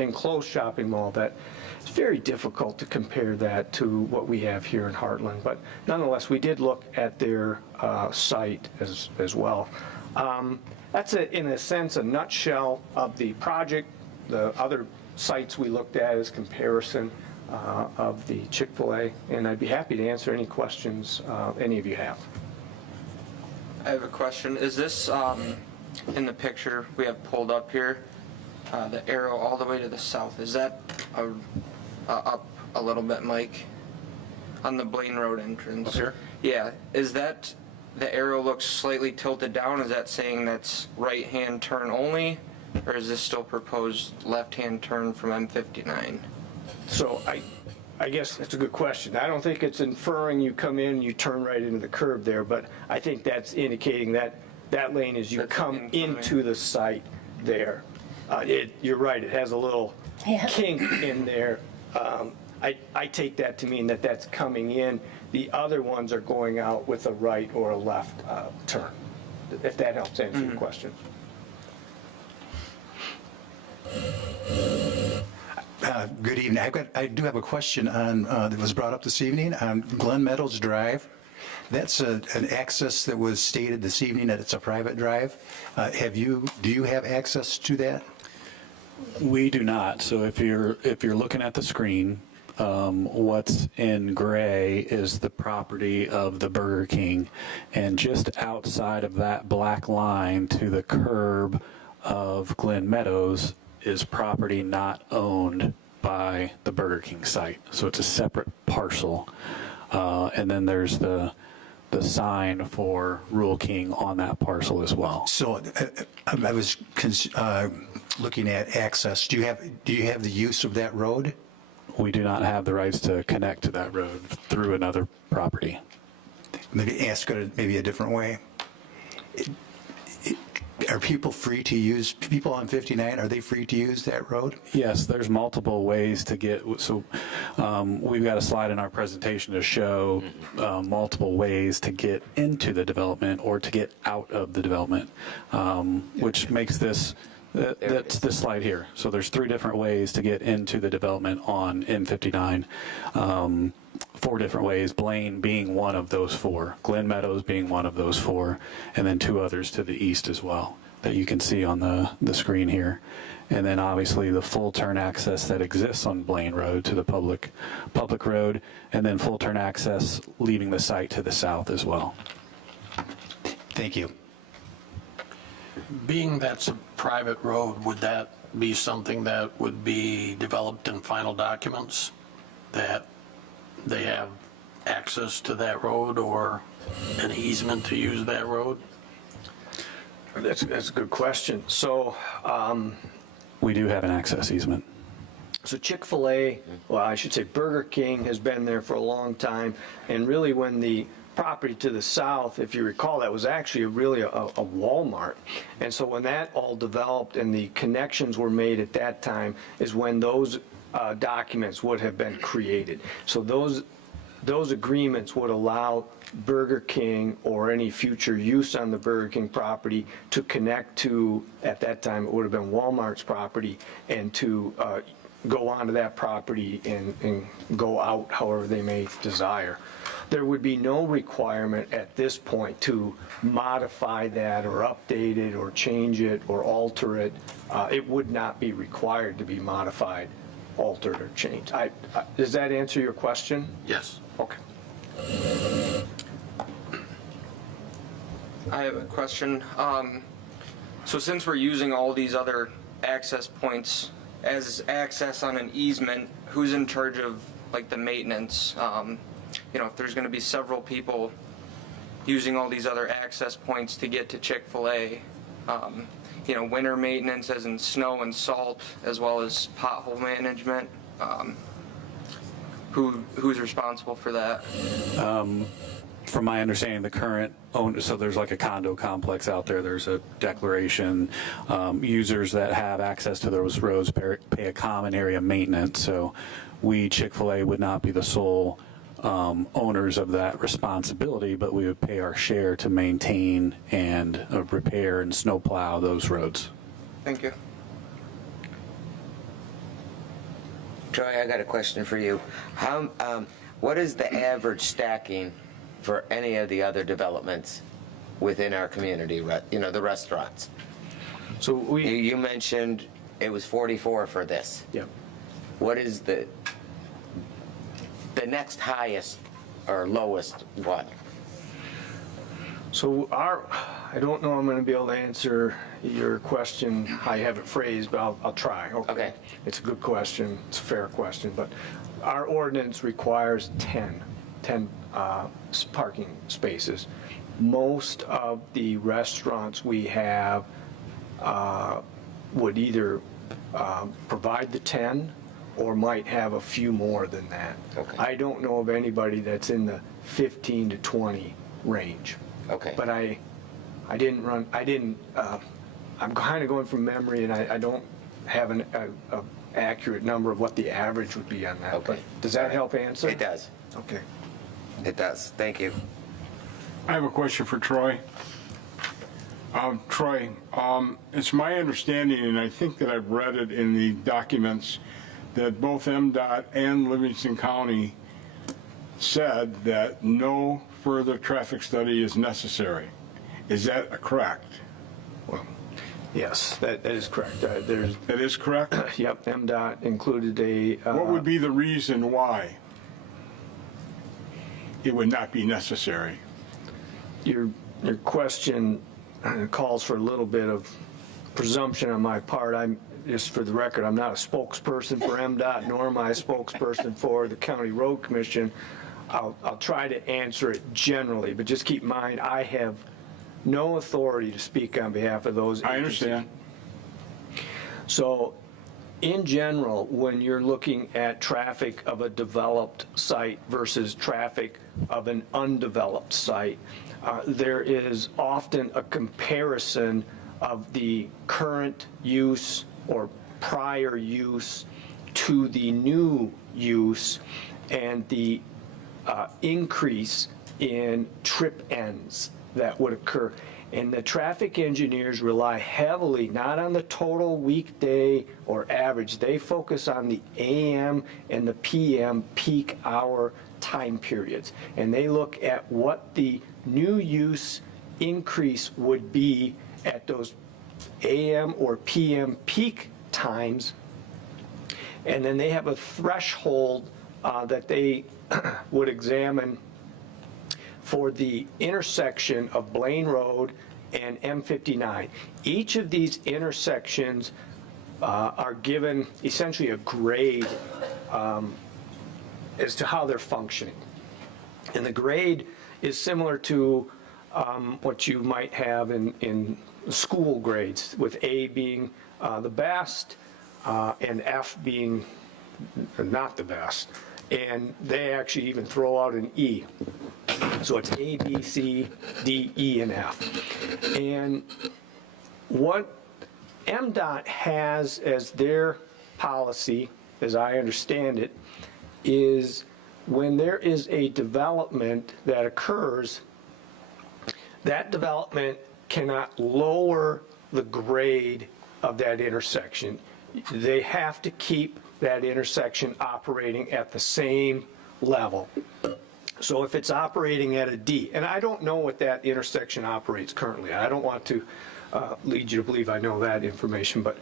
enclosed shopping mall that it's very difficult to compare that to what we have here in Heartland. But nonetheless, we did look at their site as well. That's, in a sense, a nutshell of the project. The other sites we looked at as comparison of the Chick-fil-A, and I'd be happy to answer any questions any of you have. I have a question. Is this in the picture we have pulled up here, the arrow all the way to the south? Is that up a little bit, Mike, on the Blaine Road entrance? Up here? Yeah. Is that the arrow looks slightly tilted down? Is that saying that's right-hand turn only, or is this still proposed left-hand turn from M59? So I guess that's a good question. I don't think it's inferring you come in, you turn right into the curb there, but I think that's indicating that that lane is you come into the site there. You're right, it has a little kink in there. I take that to mean that that's coming in. The other ones are going out with a right or a left turn, if that helps answer your question. Good evening. I do have a question on that was brought up this evening on Glen Meadows Drive. That's an access that was stated this evening that it's a private drive. Do you have access to that? We do not. So if you're looking at the screen, what's in gray is the property of the Burger King, and just outside of that black line to the curb of Glen Meadows is property not owned by the Burger King site. So it's a separate parcel. And then there's the sign for Rural King on that parcel as well. So I was looking at access. Do you have the use of that road? We do not have the rights to connect to that road through another property. Maybe ask it maybe a different way. Are people free to use, people on 59, are they free to use that road? Yes, there's multiple ways to get, so we've got a slide in our presentation to show multiple ways to get into the development or to get out of the development, which makes this, that's this slide here. So there's 3 different ways to get into the development on M59. 4 different ways, Blaine being one of those 4, Glen Meadows being one of those 4, and then 2 others to the east as well that you can see on the screen here. And then obviously the full turn access that exists on Blaine Road to the public road, and then full turn access leaving the site to the south as well. Thank you. Being that's a private road, would that be something that would be developed in final documents? That they have access to that road or an easement to use that road? That's a good question. So, We do have an access easement. So Chick-fil-A, well, I should say Burger King has been there for a long time, and really when the property to the south, if you recall, that was actually really a Walmart. And so when that all developed and the connections were made at that time is when those documents would have been created. So those agreements would allow Burger King or any future use on the Burger King property to connect to, at that time, it would have been Walmart's property, and to go onto that property and go out however they may desire. There would be no requirement at this point to modify that or update it or change it or alter it. It would not be required to be modified, altered, or changed. Does that answer your question? Yes. Okay. I have a question. So since we're using all these other access points as access on an easement, who's in charge of like the maintenance? If there's going to be several people using all these other access points to get to Chick-fil-A, winter maintenance as in snow and salt, as well as pothole management, who's responsible for that? From my understanding, the current owner, so there's like a condo complex out there, there's a declaration, users that have access to those roads pay a common area maintenance. So we, Chick-fil-A, would not be the sole owners of that responsibility, but we would pay our share to maintain and repair and snowplow those roads. Thank you. Troy, I got a question for you. What is the average stacking for any of the other developments within our community, the restaurants? So you mentioned it was 44 for this. Yeah. What is the next highest or lowest one? So I don't know I'm going to be able to answer your question how you have it phrased, but I'll try. Okay. It's a good question. It's a fair question, but our ordinance requires 10 parking spaces. Most of the restaurants we have would either provide the 10 or might have a few more than that. Okay. I don't know of anybody that's in the 15 to 20 range. Okay. But I'm kind of going from memory, and I don't have an accurate number of what the average would be on that. Okay. But does that help answer? It does. Okay. It does. Thank you. I have a question for Troy. Troy, it's my understanding, and I think that I've read it in the documents, that both MDOT and Livingston County said that no further traffic study is necessary. Is that correct? Well, yes, that is correct. That is correct? Yep, MDOT included a... What would be the reason why it would not be necessary? Your question calls for a little bit of presumption on my part. Just for the record, I'm not a spokesperson for MDOT, nor am I a spokesperson for the County Road Commission. I'll try to answer it generally, but just keep in mind, I have no authority to speak on behalf of those agencies. I understand. So, in general, when you're looking at traffic of a developed site versus traffic of an undeveloped site, there is often a comparison of the current use or prior use to the new use and the increase in trip ends that would occur. And the traffic engineers rely heavily not on the total weekday or average. They focus on the AM and the PM peak hour time periods. And they look at what the new use increase would be at those AM or PM peak times. And then they have a threshold that they would examine for the intersection of Blaine Road and M59. Each of these intersections are given essentially a grade as to how they're functioning. And the grade is similar to what you might have in school grades, with A being the best and F being not the best. And they actually even throw out an E. So it's A, B, C, D, E, and F. And what MDOT has as their policy, as I understand it, is when there is a development that occurs, that development cannot lower the grade of that intersection. They have to keep that intersection operating at the same level. So if it's operating at a D, and I don't know what that intersection operates currently, I don't want to lead you to believe I know that information, but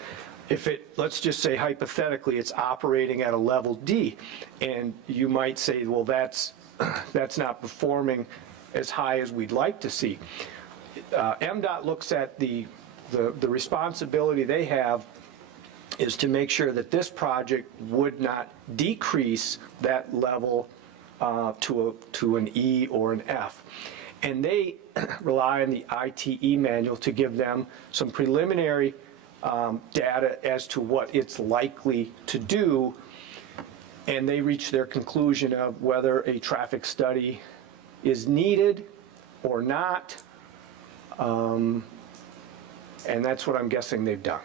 if it, let's just say hypothetically, it's operating at a level D, and you might say, well, that's not performing as high as we'd like to see. MDOT looks at the responsibility they have is to make sure that this project would not decrease that level to an E or an F. And they rely on the ITE manual to give them some preliminary data as to what it's likely to do, and they reach their conclusion of whether a traffic study is needed or not, and that's what I'm guessing they've done.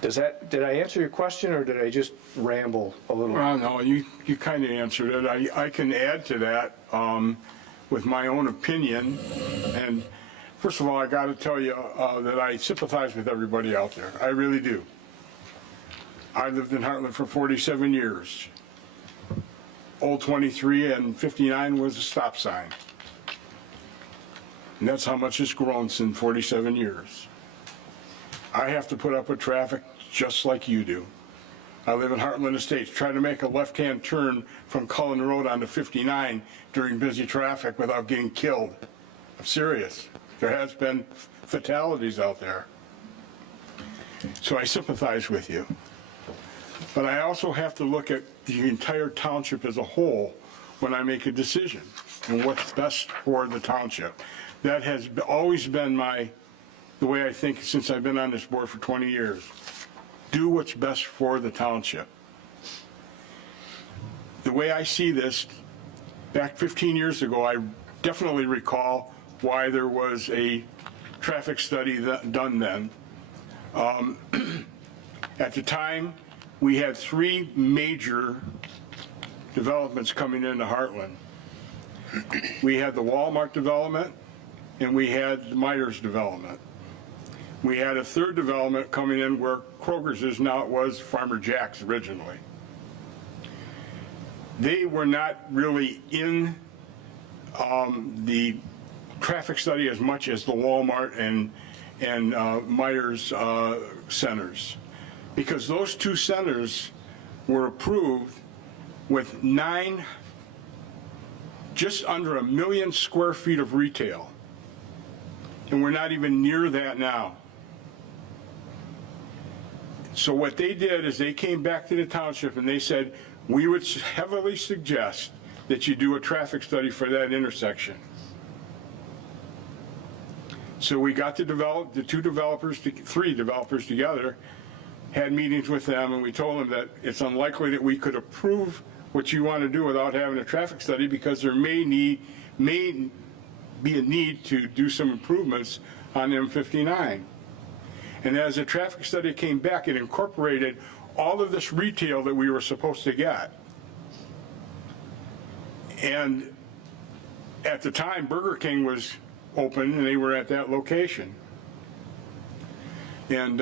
Did I answer your question, or did I just ramble a little? Well, no, you kind of answered it. I can add to that with my own opinion. And first of all, I got to tell you that I sympathize with everybody out there. I really do. I lived in Heartland for 47 years. Old 23 and 59 was a stop sign. And that's how much it's grown since 47 years. I have to put up with traffic just like you do. I live in Heartland Estates, trying to make a left-hand turn from Cullen Road onto 59 during busy traffic without getting killed. I'm serious. There has been fatalities out there. So I sympathize with you. But I also have to look at the entire township as a whole when I make a decision and what's best for the township. That has always been the way I think since I've been on this board for 20 years. Do what's best for the township. The way I see this, back 15 years ago, I definitely recall why there was a traffic study done then. At the time, we had 3 major developments coming into Heartland. We had the Walmart development, and we had the Myers development. We had a third development coming in where Kroger's is now. It was Farmer Jack's originally. They were not really in the traffic study as much as the Walmart and Myers centers, because those 2 centers were approved with just under 1 million square feet of retail, and we're not even near that now. So what they did is they came back to the township and they said, we would heavily suggest that you do a traffic study for that intersection. So we got to develop the 3 developers together, had meetings with them, and we told them that it's unlikely that we could approve what you want to do without having a traffic study, because there may be a need to do some improvements on M59. And as the traffic study came back, it incorporated all of this retail that we were supposed to get. And at the time, Burger King was open, and they were at that location. And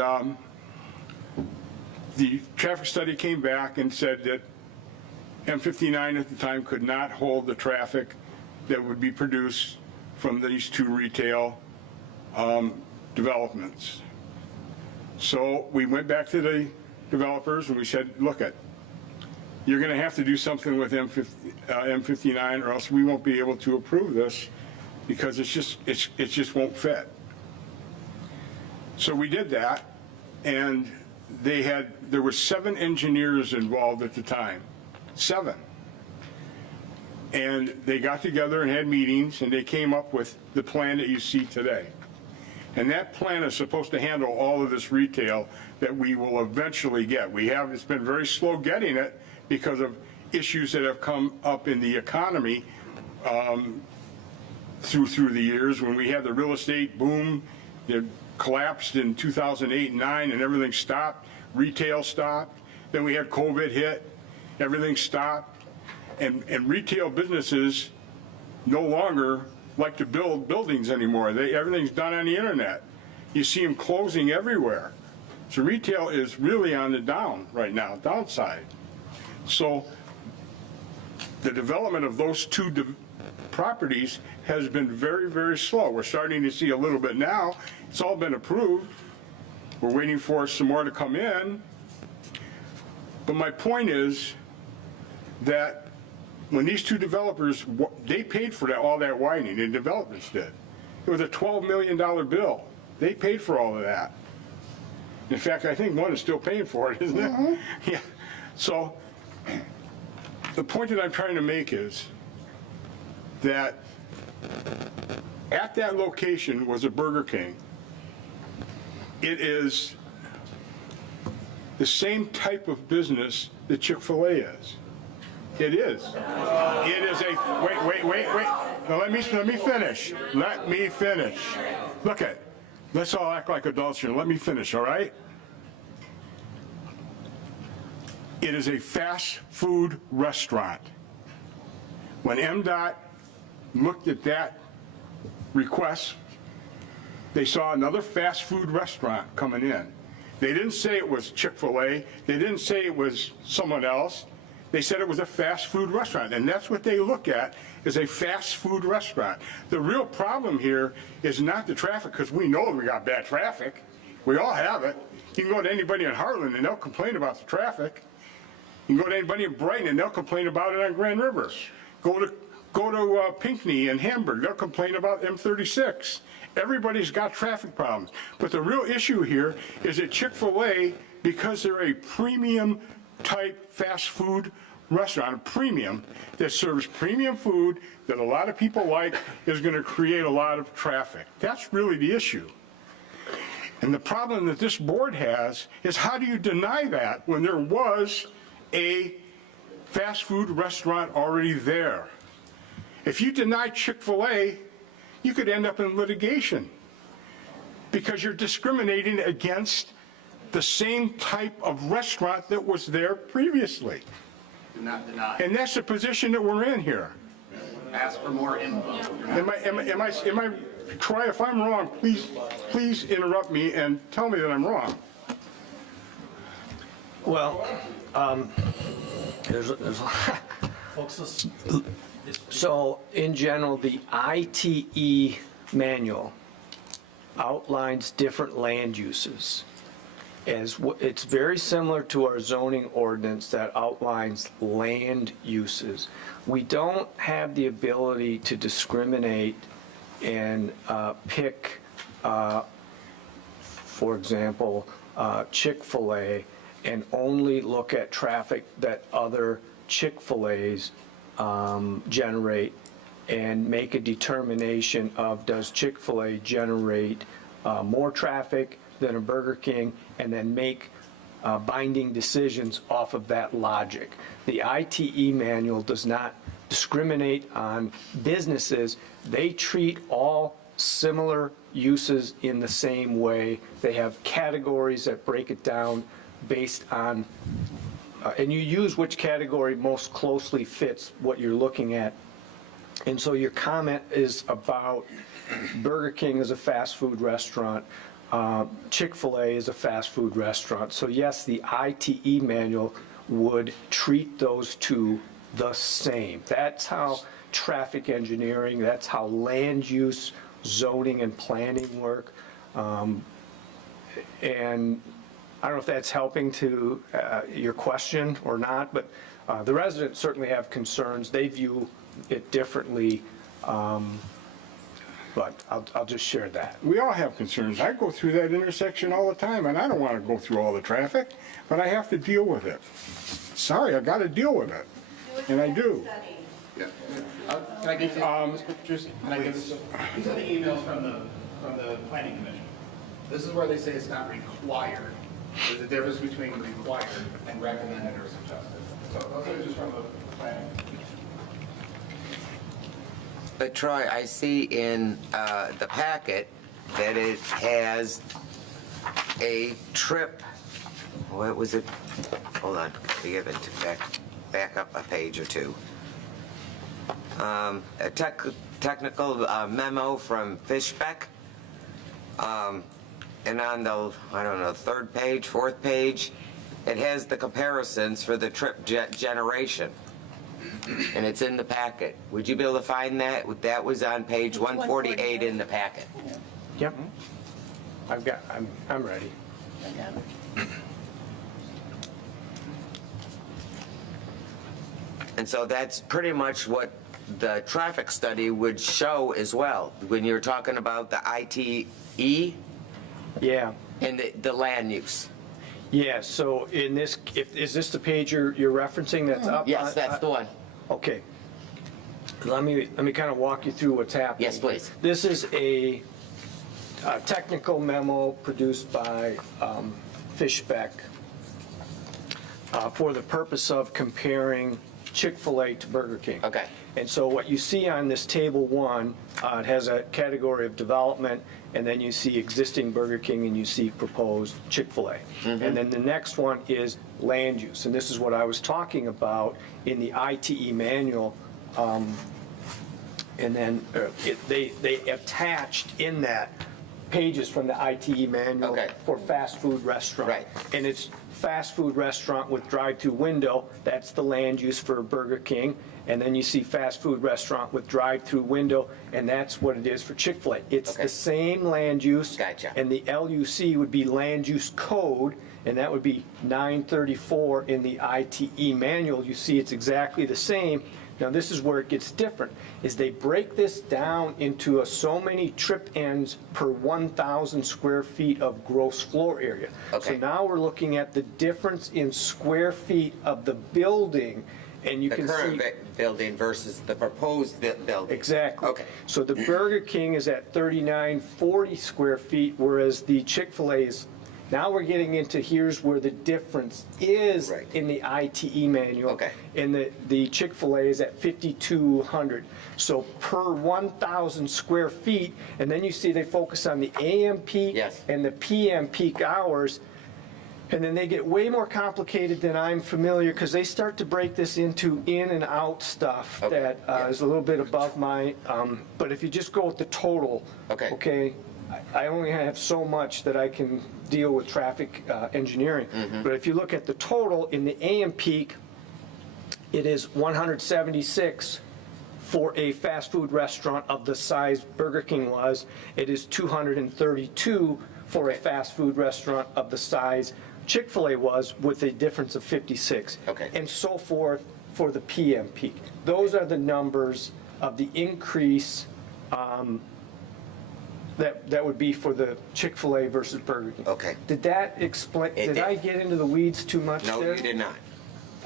the traffic study came back and said that M59 at the time could not hold the traffic that would be produced from these 2 retail developments. So we went back to the developers and we said, look, you're going to have to do something with M59 or else we won't be able to approve this because it just won't fit. So we did that, and there were 7 engineers involved at the time, 7. And they got together and had meetings, and they came up with the plan that you see today. And that plan is supposed to handle all of this retail that we will eventually get. It's been very slow getting it because of issues that have come up in the economy through the years. When we had the real estate boom, it collapsed in 2008 and 9, and everything stopped. Retail stopped. Then we had COVID hit. Everything stopped. And retail businesses no longer like to build buildings anymore. Everything's done on the internet. You see them closing everywhere. So retail is really on the down right now, downside. So the development of those 2 properties has been very, very slow. We're starting to see a little bit now. It's all been approved. We're waiting for some more to come in. But my point is that when these 2 developers, they paid for all that widening, the developers did. It was a $12 million bill. They paid for all of that. In fact, I think one is still paying for it, isn't it? Yeah. So the point that I'm trying to make is that at that location was a Burger King. It is the same type of business that Chick-fil-A is. It is. It is a, wait. Now let me finish. Let me finish. Look at, let's all act like adults here. Let me finish, all right? It is a fast food restaurant. When MDOT looked at that request, they saw another fast food restaurant coming in. They didn't say it was Chick-fil-A. They didn't say it was someone else. They said it was a fast food restaurant, and that's what they look at, is a fast food restaurant. The real problem here is not the traffic, because we know we got bad traffic. We all have it. You can go to anybody in Heartland, and they'll complain about the traffic. You can go to anybody in Brighton, and they'll complain about it on Grand River. Go to Pinckney and Hamburg, they'll complain about M36. Everybody's got traffic problems. But the real issue here is that Chick-fil-A, because they're a premium type fast food restaurant, a premium that serves premium food that a lot of people like, is going to create a lot of traffic. That's really the issue. And the problem that this board has is, how do you deny that when there was a fast food restaurant already there? If you deny Chick-fil-A, you could end up in litigation because you're discriminating against the same type of restaurant that was there previously. Do not deny. And that's the position that we're in here. Ask for more info. Troy, if I'm wrong, please interrupt me and tell me that I'm wrong. Well, there's so in general, the ITE manual outlines different land uses. It's very similar to our zoning ordinance that outlines land uses. We don't have the ability to discriminate and pick, for example, Chick-fil-A, and only look at traffic that other Chick-fil-A's generate and make a determination of, does Chick-fil-A generate more traffic than a Burger King, and then make binding decisions off of that logic. The ITE manual does not discriminate on businesses. They treat all similar uses in the same way. They have categories that break it down based on, and you use which category most closely fits what you're looking at. And so your comment is about Burger King is a fast food restaurant, Chick-fil-A is a fast food restaurant. So yes, the ITE manual would treat those two the same. That's how traffic engineering, that's how land use, zoning, and planning work. And I don't know if that's helping to your question or not, but the residents certainly have concerns. They view it differently. but I'll just share that. We all have concerns. I go through that intersection all the time, and I don't want to go through all the traffic, but I have to deal with it. Sorry, I got to deal with it, and I do. Can I get these pictures? Can I get this? These are the emails from the planning commission. This is where they say it's not required. There's a difference between required and recommended or suggested. So those are just from the planning. But Troy, I see in the packet that it has a trip, what was it? Hold on, give it back up a page or two. A technical memo from Fishbeck. And on the, I don't know, third page, fourth page, it has the comparisons for the trip generation. And it's in the packet. Would you be able to find that? That was on page 148 in the packet. Yep. I'm ready. And so that's pretty much what the traffic study would show as well. When you're talking about the ITE Yeah. and the land use. Yeah, so in this, is this the page you're referencing that's up? Yes, that's the one. Okay. Let me kind of walk you through what's happening. Yes, please. This is a technical memo produced by Fishbeck for the purpose of comparing Chick-fil-A to Burger King. Okay. And so what you see on this table one, it has a category of development, and then you see existing Burger King and you see proposed Chick-fil-A. And then the next one is land use. And this is what I was talking about in the ITE manual. And then they attached in that pages from the ITE manual for fast food restaurant. Right. And it's fast food restaurant with drive-through window. That's the land use for Burger King. And then you see fast food restaurant with drive-through window, and that's what it is for Chick-fil-A. It's the same land use. Gotcha. And the LUC would be land use code, and that would be 934 in the ITE manual. You see it's exactly the same. Now this is where it gets different, is they break this down into so many trip ends per 1,000 square feet of gross floor area. So now we're looking at the difference in square feet of the building. And you can see the current building versus the proposed building. Exactly. Okay. So the Burger King is at 3940 square feet, whereas the Chick-fil-A is, now we're getting into here's where the difference is in the ITE manual. Okay. And the Chick-fil-A is at 5,200. So per 1,000 square feet, and then you see they focus on the AM peak and the PM peak hours. And then they get way more complicated than I'm familiar, because they start to break this into in and out stuff that is a little bit above my, but if you just go with the total, I only have so much that I can deal with traffic engineering. But if you look at the total in the AM peak, it is 176 for a fast food restaurant of the size Burger King was. It is 232 for a fast food restaurant of the size Chick-fil-A was, with a difference of 56. And so forth for the PM peak. Those are the numbers of the increase that would be for the Chick-fil-A versus Burger King. Okay. Did that explain, did I get into the weeds too much No, there? you did not.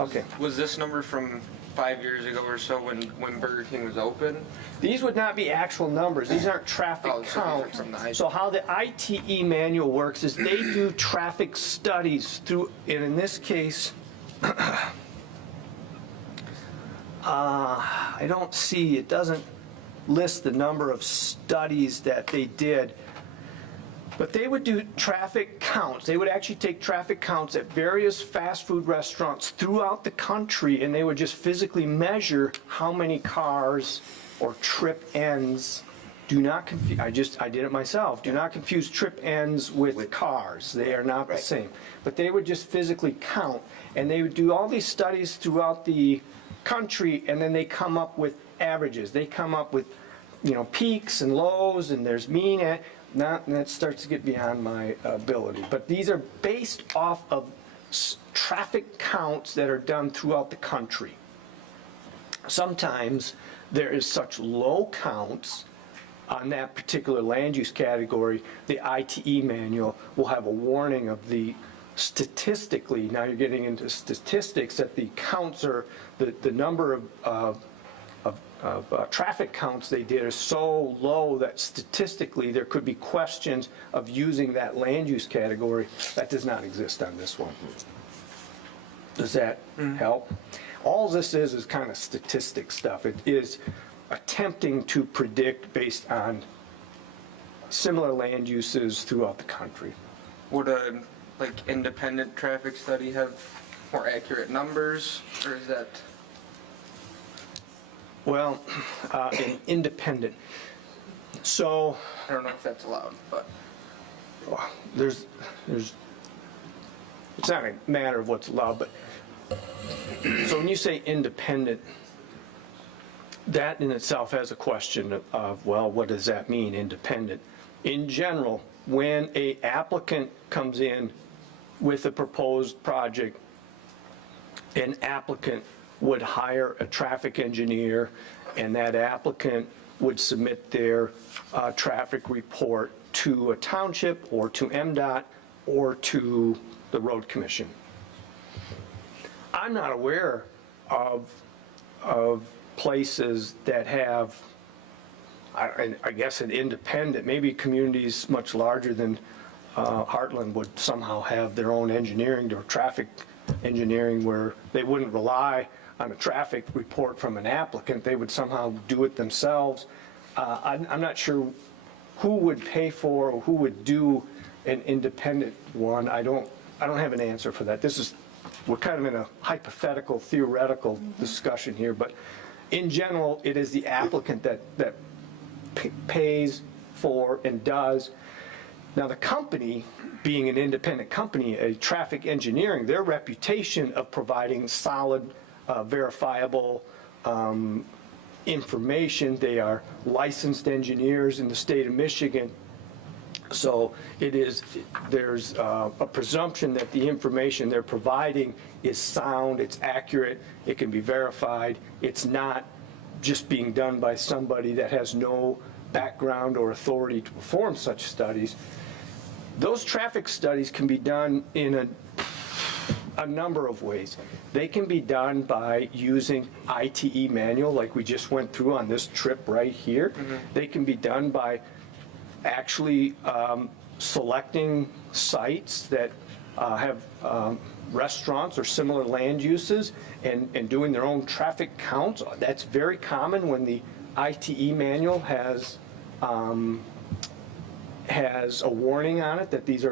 Okay. Was this number from 5 years ago or so when Burger King was open? These would not be actual numbers. These aren't traffic Oh, so these are counts. from the So how the ITE manual works is they do traffic studies through, and in this case, I don't see, it doesn't list the number of studies that they did. But they would do traffic counts. They would actually take traffic counts at various fast food restaurants throughout the country, and they would just physically measure how many cars or trip ends. Do not confuse, I did it myself. Do not confuse trip ends with cars. They are not the same. But they would just physically count, and they would do all these studies throughout the country, and then they come up with averages. They come up with, peaks and lows, and there's mean and that starts to get beyond my ability. But these are based off of traffic counts that are done throughout the country. Sometimes there is such low counts on that particular land use category, the ITE manual will have a warning of the statistically, now you're getting into statistics, that the counts are, the number of traffic counts they did are so low that statistically there could be questions of using that land use category. That does not exist on this one. Does that help? All this is kind of statistic stuff. It is attempting to predict based on similar land uses throughout the country. Would a independent traffic study have more accurate numbers, or is that? Well, an independent. So I don't know if that's allowed, but there's it's not a matter of what's allowed, but so when you say independent, that in itself has a question of, well, what does that mean, independent? In general, when an applicant comes in with a proposed project, an applicant would hire a traffic engineer, and that applicant would submit their traffic report to a township or to MDOT or to the road commission. I'm not aware of places that have, I guess, an independent, maybe communities much larger than Heartland would somehow have their own engineering or traffic engineering where they wouldn't rely on a traffic report from an applicant. They would somehow do it themselves. I'm not sure who would pay for or who would do an independent one. I don't have an answer for that. We're kind of in a hypothetical, theoretical discussion here, but in general, it is the applicant that pays for and does. Now, the company, being an independent company, a traffic engineering, their reputation of providing solid, verifiable information. They are licensed engineers in the state of Michigan. So there's a presumption that the information they're providing is sound, it's accurate, it can be verified. It's not just being done by somebody that has no background or authority to perform such studies. Those traffic studies can be done in a number of ways. They can be done by using ITE manual like we just went through on this trip right here. They can be done by actually selecting sites that have restaurants or similar land uses and doing their own traffic counts. That's very common when the ITE manual has a warning on it that these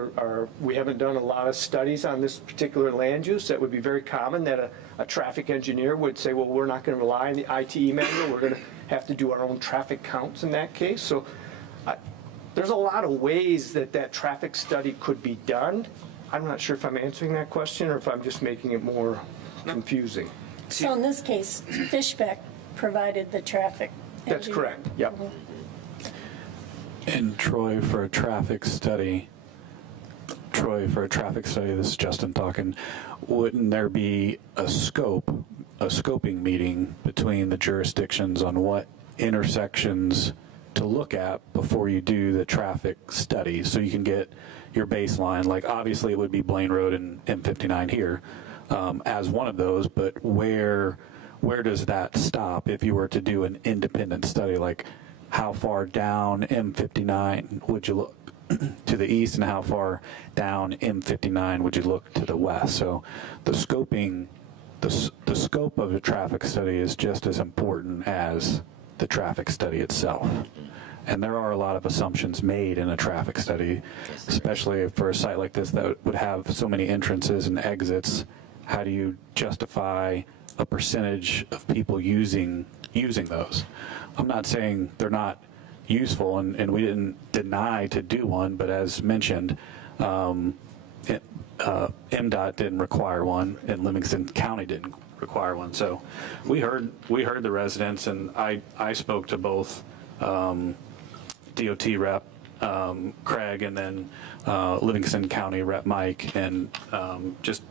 we haven't done a lot of studies on this particular land use. That would be very common that a traffic engineer would say, well, we're not going to rely on the ITE manual. We're going to have to do our own traffic counts in that case. So there's a lot of ways that traffic study could be done. I'm not sure if I'm answering that question or if I'm just making it more confusing. So in this case, Fishbeck provided the traffic. That's correct, yep. And Troy, for a traffic study, this is Justin talking, wouldn't there be a scoping meeting between the jurisdictions on what intersections to look at before you do the traffic study, so you can get your baseline? Like, obviously it would be Blaine Road and M59 here as one of those, but where does that stop if you were to do an independent study? Like, how far down M59 would you look to the east, and how far down M59 would you look to the west? So the scoping, the scope of the traffic study is just as important as the traffic study itself. And there are a lot of assumptions made in a traffic study, especially for a site like this that would have so many entrances and exits. How do you justify a percentage of people using those? I'm not saying they're not useful, and we didn't deny to do one, but as mentioned, MDOT didn't require one, and Livingston County didn't require one. So we heard the residents, and I spoke to both DOT rep Craig and then Livingston County rep Mike, and just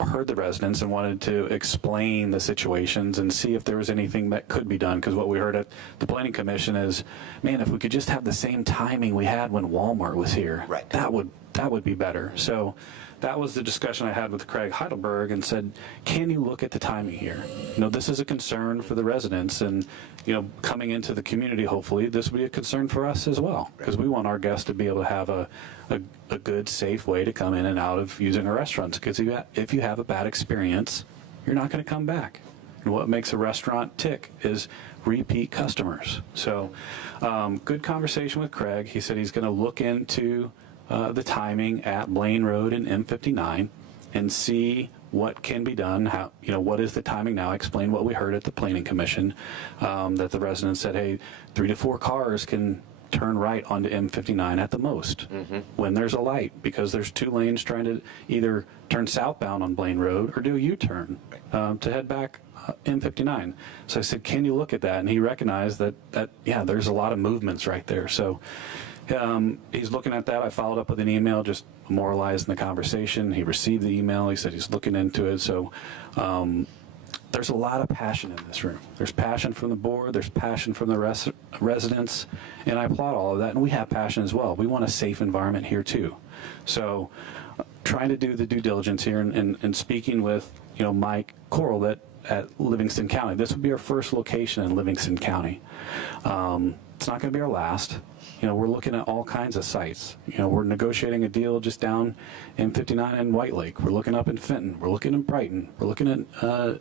heard the residents and wanted to explain the situations and see if there was anything that could be done. Because what we heard at the Planning Commission is, man, if we could just have the same timing we had when Walmart was here, Right. that would be better. So that was the discussion I had with Craig Heidelberg and said, can you look at the timing here? This is a concern for the residents, and, coming into the community, hopefully, this will be a concern for us as well, because we want our guests to be able to have a good, safe way to come in and out of using our restaurants, because if you have a bad experience, you're not going to come back. And what makes a restaurant tick is repeat customers. So good conversation with Craig. He said he's going to look into the timing at Blaine Road and M59 and see what can be done. How, what is the timing now? I explained what we heard at the Planning Commission, that the residents said, hey, 3 to 4 cars can turn right onto M59 at the most when there's a light, because there's 2 lanes trying to either turn southbound on Blaine Road or do a U-turn to head back M59. So I said, can you look at that? And he recognized that yeah, there's a lot of movements right there. So he's looking at that. I followed up with an email, just memorializing the conversation. He received the email. He said he's looking into it. So there's a lot of passion in this room. There's passion from the board. There's passion from the residents. And I applaud all of that. And we have passion as well. We want a safe environment here too. So trying to do the due diligence here and speaking with, Mike Coral at Livingston County. This would be our first location in Livingston County. It's not going to be our last. We're looking at all kinds of sites. We're negotiating a deal just down in 59 in White Lake. We're looking up in Fenton. We're looking in Brighton. We're looking at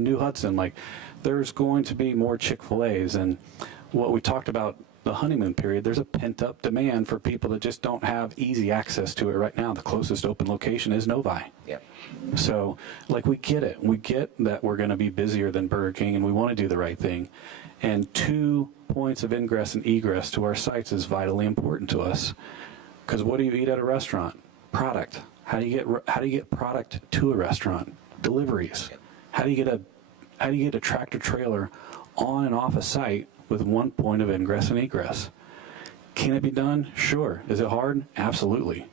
New Hudson. Like, there's going to be more Chick-fil-A's. And what we talked about, the honeymoon period, there's a pent-up demand for people that just don't have easy access to it right now. The closest open location is Novi. Yep. So, we get it. We get that we're going to be busier than Burger King, and we want to do the right thing. And 2 points of ingress and egress to our sites is vitally important to us. Because what do you eat at a restaurant? Product. How do you get product to a restaurant? Deliveries. How do you get a tractor trailer on and off a site with 1 point of ingress and egress? Can it be done? Sure. Is it hard? Absolutely.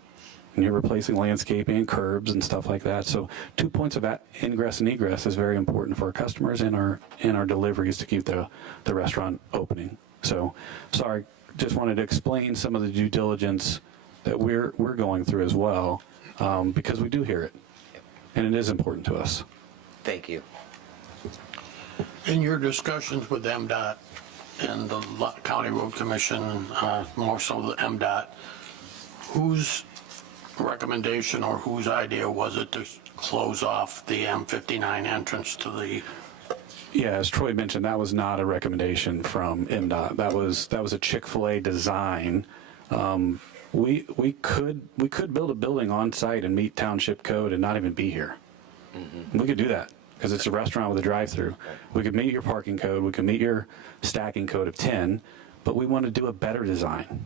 And you're replacing landscaping and curbs and stuff like that. So 2 points of ingress and egress is very important for our customers and our deliveries to keep the restaurant opening. So sorry, just wanted to explain some of the due diligence that we're going through as well, because we do hear it, and it is important to us. Thank you. In your discussions with MDOT and the County Road Commission, more so the MDOT, whose recommendation or whose idea was it to close off the M59 entrance to the... Yeah, as Troy mentioned, that was not a recommendation from MDOT. That was a Chick-fil-A design. We could build a building on site and meet township code and not even be here. We could do that because it's a restaurant with a drive-through. We could meet your parking code. We could meet your stacking code of 10, but we want to do a better design.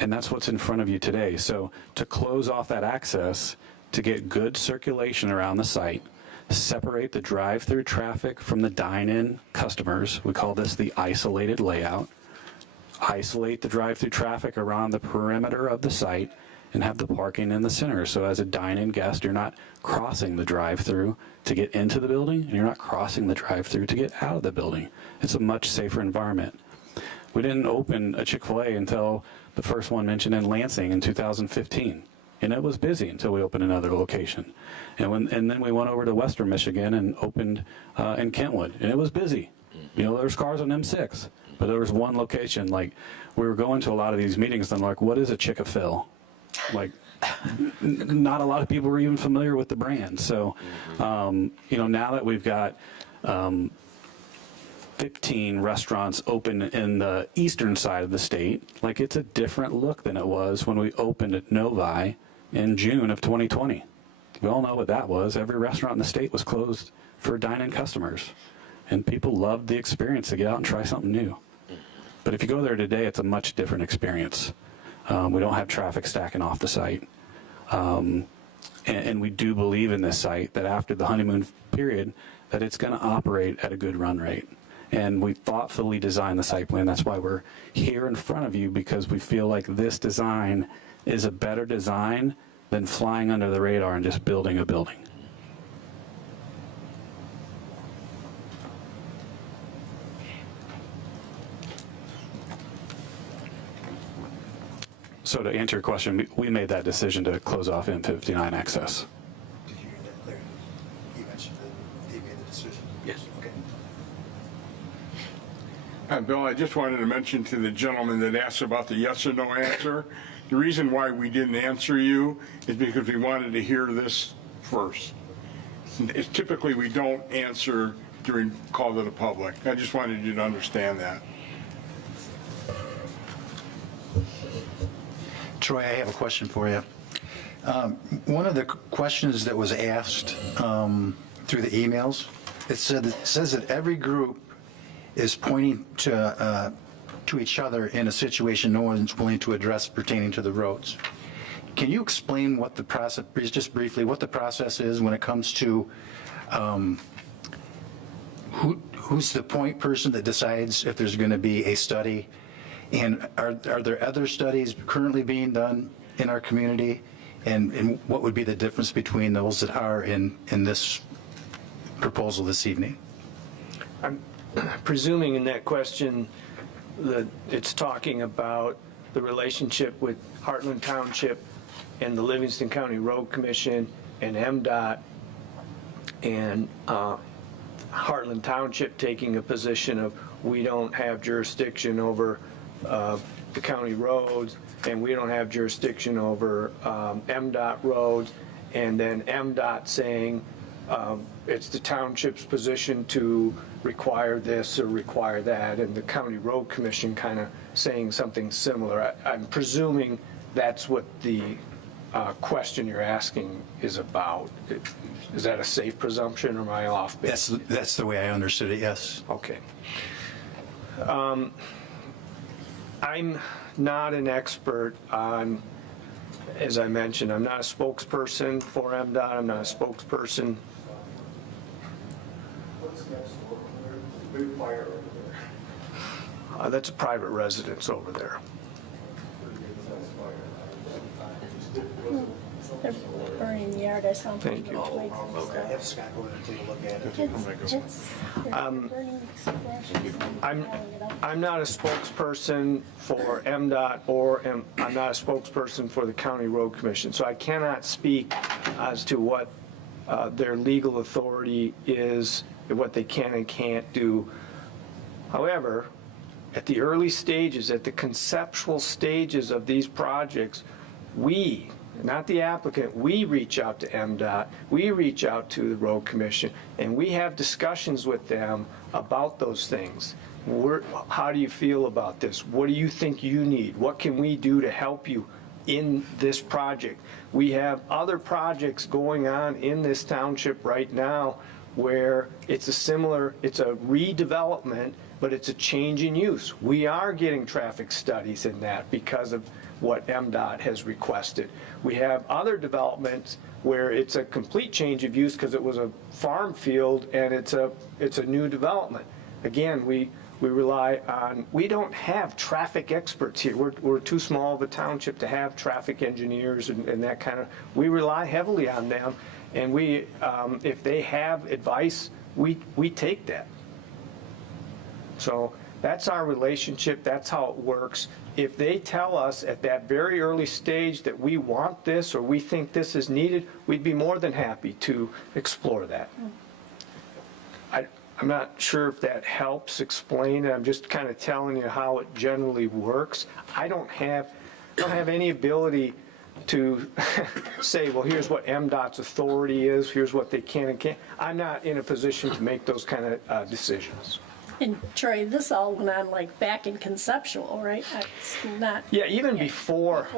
And that's what's in front of you today. So to close off that access, to get good circulation around the site, separate the drive-through traffic from the dine-in customers, we call this the isolated layout, isolate the drive-through traffic around the perimeter of the site, and have the parking in the center. So as a dine-in guest, you're not crossing the drive-through to get into the building, and you're not crossing the drive-through to get out of the building. It's a much safer environment. We didn't open a Chick-fil-A until the first one mentioned in Lansing in 2015. And it was busy until we opened another location. And then we went over to Western Michigan and opened in Kentwood, and it was busy. There's cars on M6, but there was one location. Like, we were going to a lot of these meetings, and like, what is a Chick-fil-A? Like, not a lot of people were even familiar with the brand. So, now that we've got 15 restaurants open in the eastern side of the state, like, it's a different look than it was when we opened at Novi in June of 2020. We all know what that was. Every restaurant in the state was closed for dine-in customers, and people loved the experience to get out and try something new. But if you go there today, it's a much different experience. We don't have traffic stacking off the site. And we do believe in this site that after the honeymoon period, that it's going to operate at a good run rate. And we thoughtfully designed the site plan. That's why we're here in front of you, because we feel like this design is a better design than flying under the radar and just building a building. So to answer your question, we made that decision to close off M59 access. Did you hear that clear? He mentioned that they made the decision. Yes. Okay. Bill, I just wanted to mention to the gentleman that asked about the yes or no answer, the reason why we didn't answer you is because we wanted to hear this first. It's typically, we don't answer during call to the public. I just wanted you to understand that. Troy, I have a question for you. One of the questions that was asked through the emails, it says that every group is pointing to each other in a situation no one's willing to address pertaining to the roads. Can you explain what the process, just briefly, what the process is when it comes to who's the point person that decides if there's going to be a study? And are there other studies currently being done in our community? And what would be the difference between those that are in this proposal this evening? I'm presuming in that question that it's talking about the relationship with Heartland Township and the Livingston County Road Commission and MDOT, and Heartland Township taking a position of we don't have jurisdiction over the county roads, and we don't have jurisdiction over MDOT roads, and then MDOT saying it's the township's position to require this or require that, and the county road commission kind of saying something similar. I'm presuming that's what the question you're asking is about. Is that a safe presumption, or am I off base? That's the way I understood it, yes. Okay. I'm not an expert on, as I mentioned, I'm not a spokesperson for MDOT, I'm not a spokesperson. That's a private residence over there. They're burning the yard, I saw them. Thank you. Okay. Have Scott go ahead and take a look at it. I'm not a spokesperson for MDOT, or I'm not a spokesperson for the County Road Commission, so I cannot speak as to what their legal authority is, and what they can and can't do. However, at the early stages, at the conceptual stages of these projects, we, not the applicant, we reach out to MDOT, we reach out to the Road Commission, and we have discussions with them about those things. How do you feel about this? What do you think you need? What can we do to help you in this project? We have other projects going on in this township right now where it's a redevelopment, but it's a change in use. We are getting traffic studies in that because of what MDOT has requested. We have other developments where it's a complete change of use because it was a farm field and it's a new development. Again, we rely on, we don't have traffic experts here. We're too small of a township to have traffic engineers and that kind of, we rely heavily on them, and we, if they have advice, we take that. So that's our relationship, that's how it works. If they tell us at that very early stage that we want this or we think this is needed, we'd be more than happy to explore that. I'm not sure if that helps explain it. I'm just kind of telling you how it generally works. I don't have any ability to say, well, here's what MDOT's authority is, here's what they can and can't. I'm not in a position to make those kind of decisions. And Troy, this all went on like back in conceptual, right? It's not. Yeah, even before.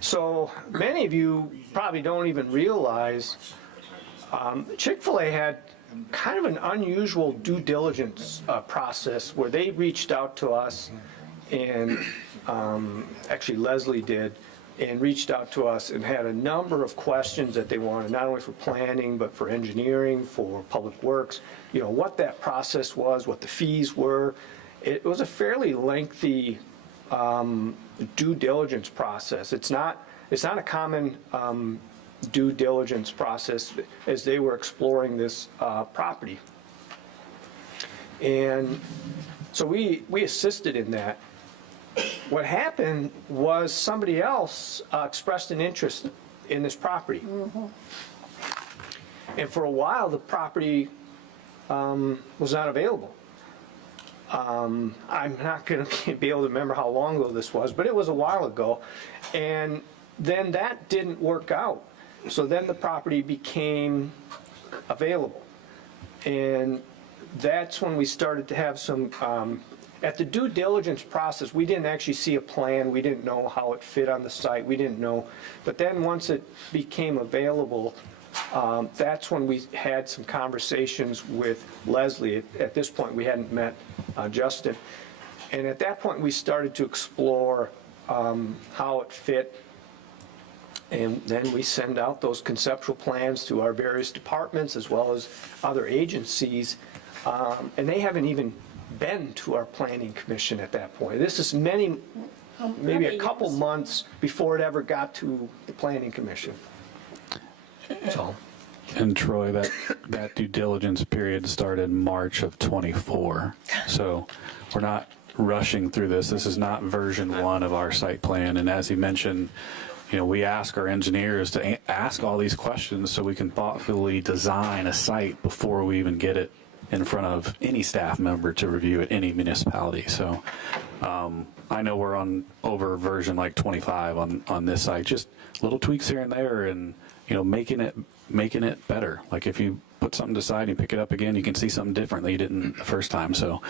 So many of you probably don't even realize Chick-fil-A had kind of an unusual due diligence process where they reached out to us, and actually Leslie did, and reached out to us and had a number of questions that they wanted, not only for planning, but for engineering, for public works, what that process was, what the fees were. It was a fairly lengthy due diligence process. It's not it's not a common due diligence process as they were exploring this property. And so we assisted in that. What happened was somebody else expressed an interest in this property. And for a while, the property was not available. I'm not going to be able to remember how long ago this was, but it was a while ago. And then that didn't work out. So then the property became available. And that's when we started to have some, at the due diligence process, we didn't actually see a plan. We didn't know how it fit on the site. We didn't know. But then once it became available, that's when we had some conversations with Leslie. At this point, we hadn't met Justin. And at that point, we started to explore how it fit. And then we send out those conceptual plans to our various departments as well as other agencies. And they haven't even been to our planning commission at that point. This is maybe a couple months before it ever got to the planning commission. So. And Troy, that due diligence period started March of #24. So we're not rushing through this. This is not version 1 of our site plan. And as he mentioned, we ask our engineers to ask all these questions so we can thoughtfully design a site before we even get it in front of any staff member to review at any municipality. So I know we're on over version like 25 on this site, just little tweaks here and there, and making it better. Like if you put something to side and you pick it up again, you can see something different that you didn't the first time. So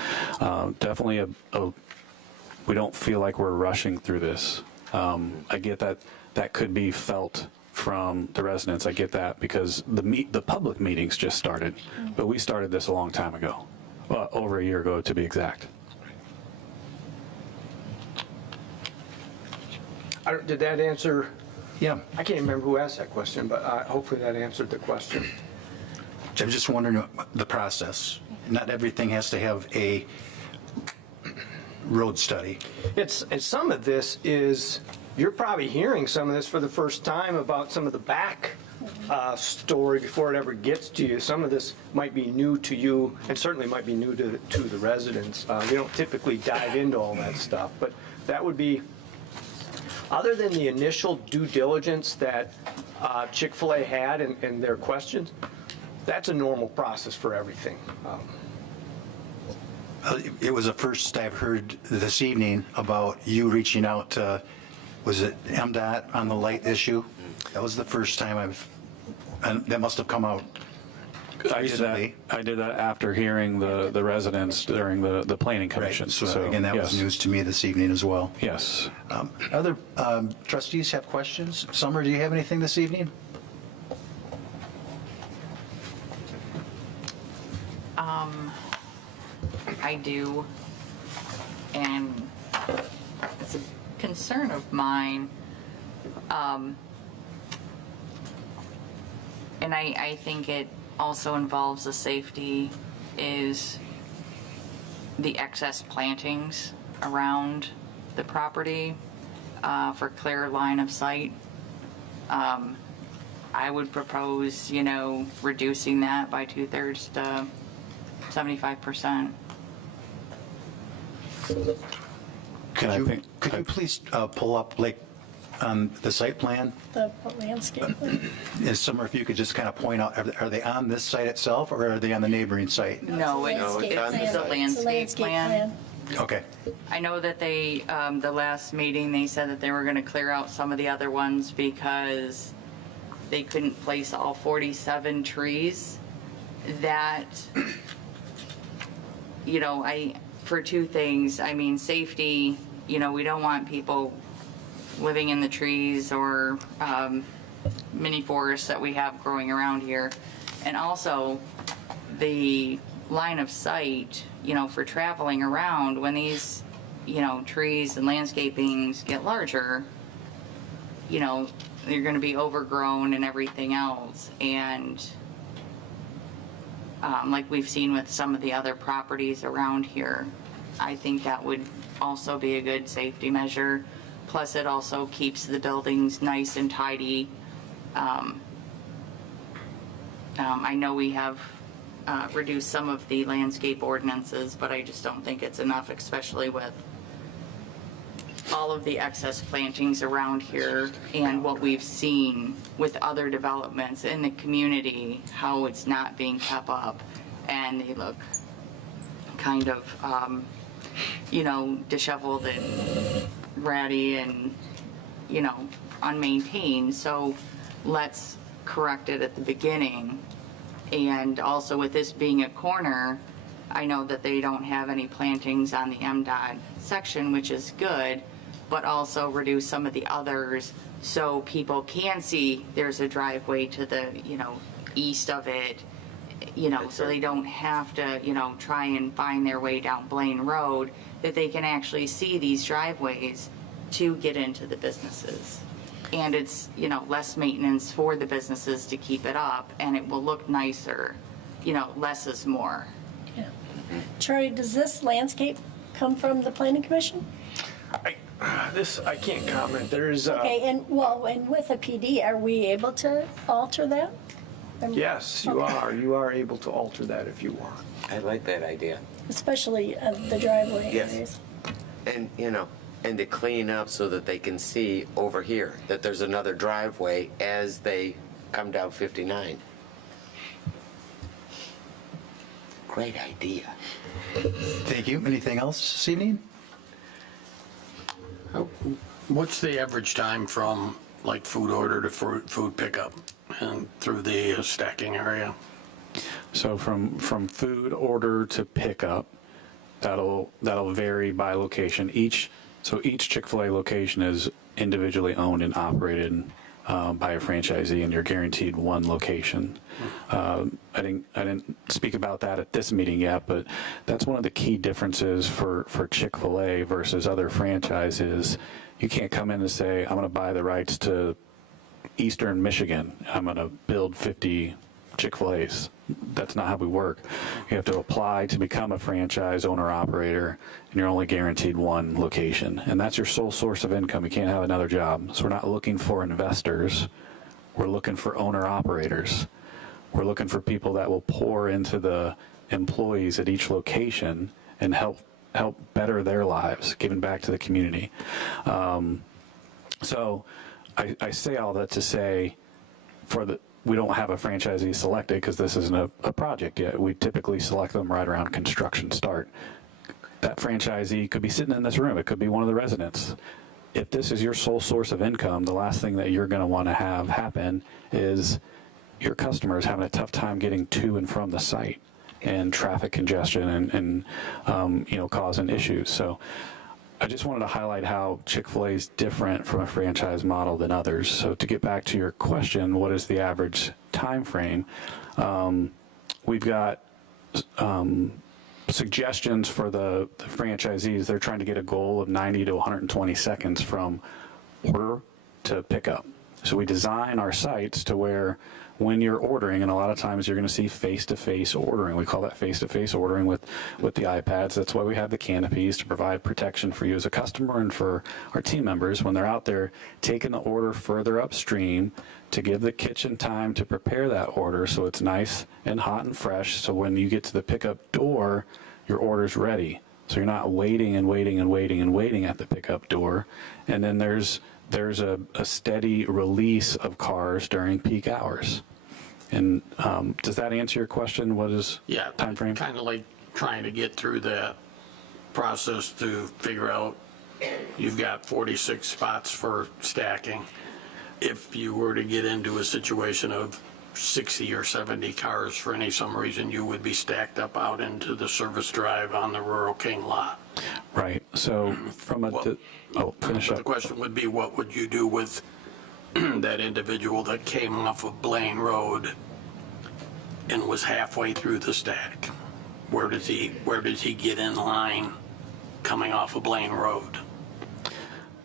definitely we don't feel like we're rushing through this. I get that could be felt from the residents. I get that because the public meetings just started, but we started this a long time ago, over a year ago to be exact. Did that answer? Yeah. I can't remember who asked that question, but hopefully that answered the question. I'm just wondering the process. Not everything has to have a road study. And some of this is, you're probably hearing some of this for the first time about some of the back story before it ever gets to you. Some of this might be new to you and certainly might be new to the residents. We don't typically dive into all that stuff, but that would be, other than the initial due diligence that Chick-fil-A had and their questions, that's a normal process for everything. It was the first I've heard this evening about you reaching out to, was it MDOT on the light issue? That was the first time and that must have come out recently. I did that after hearing the residents during the planning commission. Right. So again, that was news to me this evening as well. Yes. Other trustees have questions? Summer, do you have anything this evening? I do, and it's a concern of mine, and I think it also involves the safety, is the excess plantings around the property for clear line of sight. I would propose, reducing that by 2/3 to 75%. Could you please pull up on the site plan? The landscape. And Summer, if you could just kind of point out, are they on this site itself or are they on the neighboring site? No, it's a landscape plan. Okay. I know that they, the last meeting, they said that they were going to clear out some of the other ones because they couldn't place all 47 trees. That, for two things. I mean, safety, we don't want people living in the trees or mini forests that we have growing around here. And also the line of sight, for traveling around when these, trees and landscapings get larger, they're going to be overgrown and everything else. And like we've seen with some of the other properties around here, I think that would also be a good safety measure. Plus, it also keeps the buildings nice and tidy. I know we have reduced some of the landscape ordinances, but I just don't think it's enough, especially with all of the excess plantings around here and what we've seen with other developments in the community, how it's not being kept up, and they look kind of, disheveled and ratty and, unmaintained. So let's correct it at the beginning. And also with this being a corner, I know that they don't have any plantings on the MDOT section, which is good, but also reduce some of the others so people can see there's a driveway to the, east of it, so they don't have to, try and find their way down Blaine Road, that they can actually see these driveways to get into the businesses. And it's, less maintenance for the businesses to keep it up, and it will look nicer. Less is more. Yeah. Charlie, does this landscape come from the planning commission? I can't comment. There's, Okay, and with a PD, are we able to alter that? yes, you are. You are able to alter that if you want. I like that idea. Especially the driveway Yes. areas. And, and to clean up so that they can see over here that there's another driveway as they come down 59. Great idea. Thank you. Anything else this evening? What's the average time from like food order to food pickup and through the stacking area? So from food order to pickup, that'll vary by location. Each Chick-fil-A location is individually owned and operated by a franchisee, and you're guaranteed one location. I didn't speak about that at this meeting yet, but that's one of the key differences for Chick-fil-A versus other franchises. You can't come in and say, I'm going to buy the rights to Eastern Michigan. I'm going to build 50 Chick-fil-A's. That's not how we work. You have to apply to become a franchise owner-operator, and you're only guaranteed one location. And that's your sole source of income. You can't have another job. So we're not looking for investors. We're looking for owner-operators. We're looking for people that will pour into the employees at each location and help better their lives, giving back to the community. So I say all that to say we don't have a franchisee selected because this isn't a project yet. We typically select them right around construction start. That franchisee could be sitting in this room. It could be one of the residents. If this is your sole source of income, the last thing that you're going to want to have happen is your customers having a tough time getting to and from the site, and traffic congestion and causing issues. So I just wanted to highlight how Chick-fil-A is different from a franchise model than others. So to get back to your question, what is the average time frame? We've got suggestions for the franchisees. They're trying to get a goal of 90 to 120 seconds from order to pickup. So we design our sites to where when you're ordering, and a lot of times you're going to see face-to-face ordering. We call that face-to-face ordering with the iPads. That's why we have the canopies, to provide protection for you as a customer and for our team members when they're out there taking the order further upstream, to give the kitchen time to prepare that order so it's nice and hot and fresh, so when you get to the pickup door, your order's ready. So you're not waiting and waiting and waiting and waiting at the pickup door. And then there's a steady release of cars during peak hours. And does that answer your question? What is time frame? Kind of like trying to get through that process to figure out you've got 46 spots for stacking. If you were to get into a situation of 60 or 70 cars for some reason, you would be stacked up out into the service drive on the Rural King lot. Right. So from finish up. The question would be, what would you do with that individual that came off of Blaine Road and was halfway through the stack? Where does he get in line coming off of Blaine Road?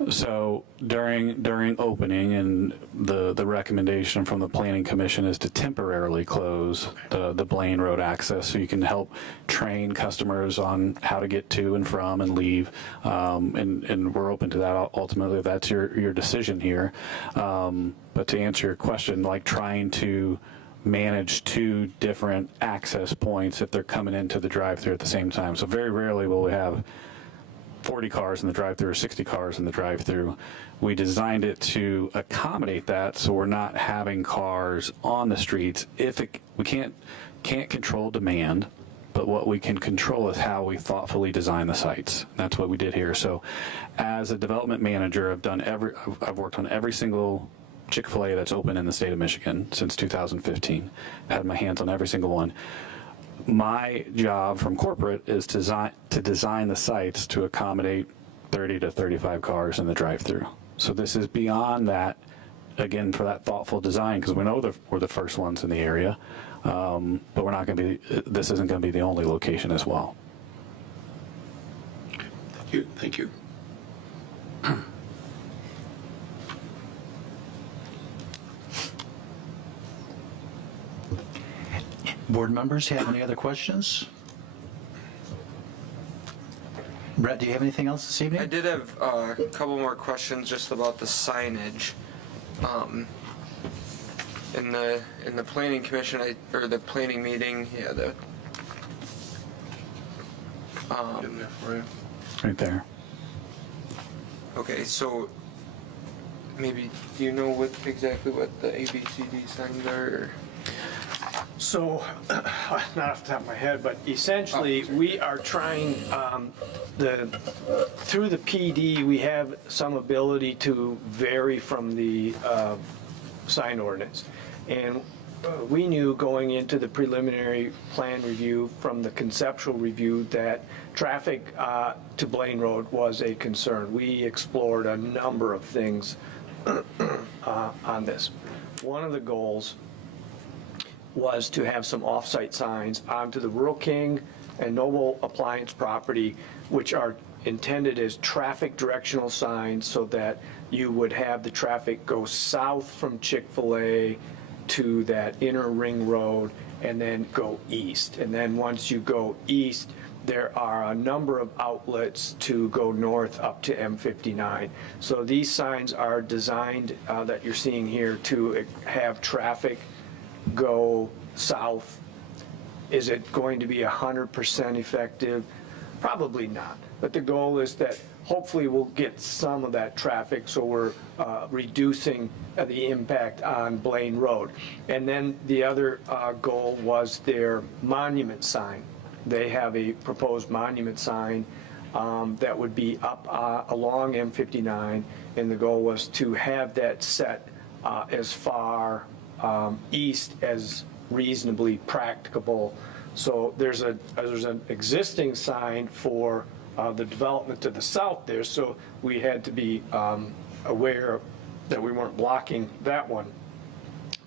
So during opening, and the recommendation from the Planning Commission is to temporarily close the Blaine Road access so you can help train customers on how to get to and from and leave. And we're open to that. Ultimately, that's your decision here. But to answer your question, like trying to manage two different access points if they're coming into the drive-through at the same time. So very rarely will we have 40 cars in the drive-through or 60 cars in the drive-through. We designed it to accommodate that, so we're not having cars on the streets. We can't control demand, but what we can control is how we thoughtfully design the sites. That's what we did here. So as a development manager, I've worked on every single Chick-fil-A that's open in the state of Michigan since 2015. Had my hands on every single one. My job from corporate is to design the sites to accommodate 30 to 35 cars in the drive-through. So this is beyond that, again, for that thoughtful design, because we know we're the first ones in the area, but we're not going to be. This isn't going to be the only location as well. Thank you. Thank you. Board members have any other questions? Brett, do you have anything else this evening? I did have a couple more questions just about the signage. In the planning commission, or the planning meeting, Right there. Okay, so maybe do you know exactly what the ABCD signs are? Or? So, not off the top of my head, but essentially, we are trying, through the PD, we have some ability to vary from the sign ordinance. And we knew going into the preliminary plan review from the conceptual review that traffic to Blaine Road was a concern. We explored a number of things on this. One of the goals was to have some off-site signs onto the Rural King and Noble Appliance property, which are intended as traffic directional signs so that you would have the traffic go south from Chick-fil-A to that inner ring road and then go east. And then once you go east, there are a number of outlets to go north up to M59. So these signs are designed, that you're seeing here, to have traffic go south. Is it going to be 100% effective? Probably not. But the goal is that hopefully we'll get some of that traffic, so we're reducing the impact on Blaine Road. And then the other goal was their monument sign. They have a proposed monument sign that would be up along M59, and the goal was to have that set as far east as reasonably practicable. So there's an existing sign for the development to the south there, so we had to be aware that we weren't blocking that one.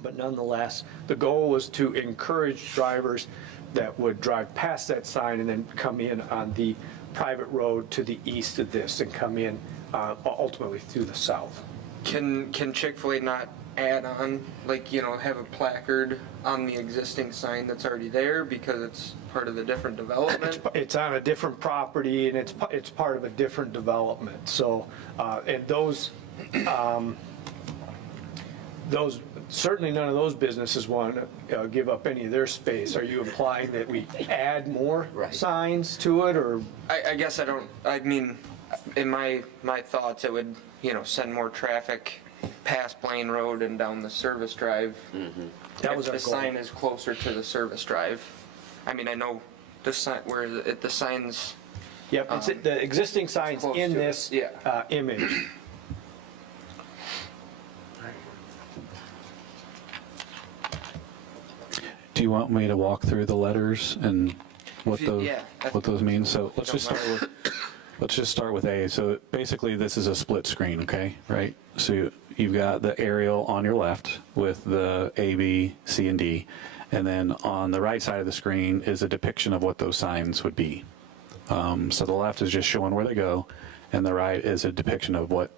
But nonetheless, the goal was to encourage drivers that would drive past that sign and then come in on the private road to the east of this and come in ultimately through the south. Can Chick-fil-A not add on, like, you know, have a placard on the existing sign that's already there because it's part of the different development? It's on a different property and it's part of a different development. So, and those certainly none of those businesses want to give up any of their space. Are you implying that we add more signs to it, or? I guess I mean, in my thoughts, it would, you know, send more traffic past Blaine Road and down the service drive. That was if our the goal. sign is closer to the service drive. I mean, I know the sign where the signs. Yep, it's the existing signs close in to it. this Yeah. image. Do you want me to walk through the letters and what those mean? So let's just start with A. So basically, this is a split screen, okay? Right? So you've got the aerial on your left with the A, B, C, and D, and then on the right side of the screen is a depiction of what those signs would be. So the left is just showing where they go, and the right is a depiction of what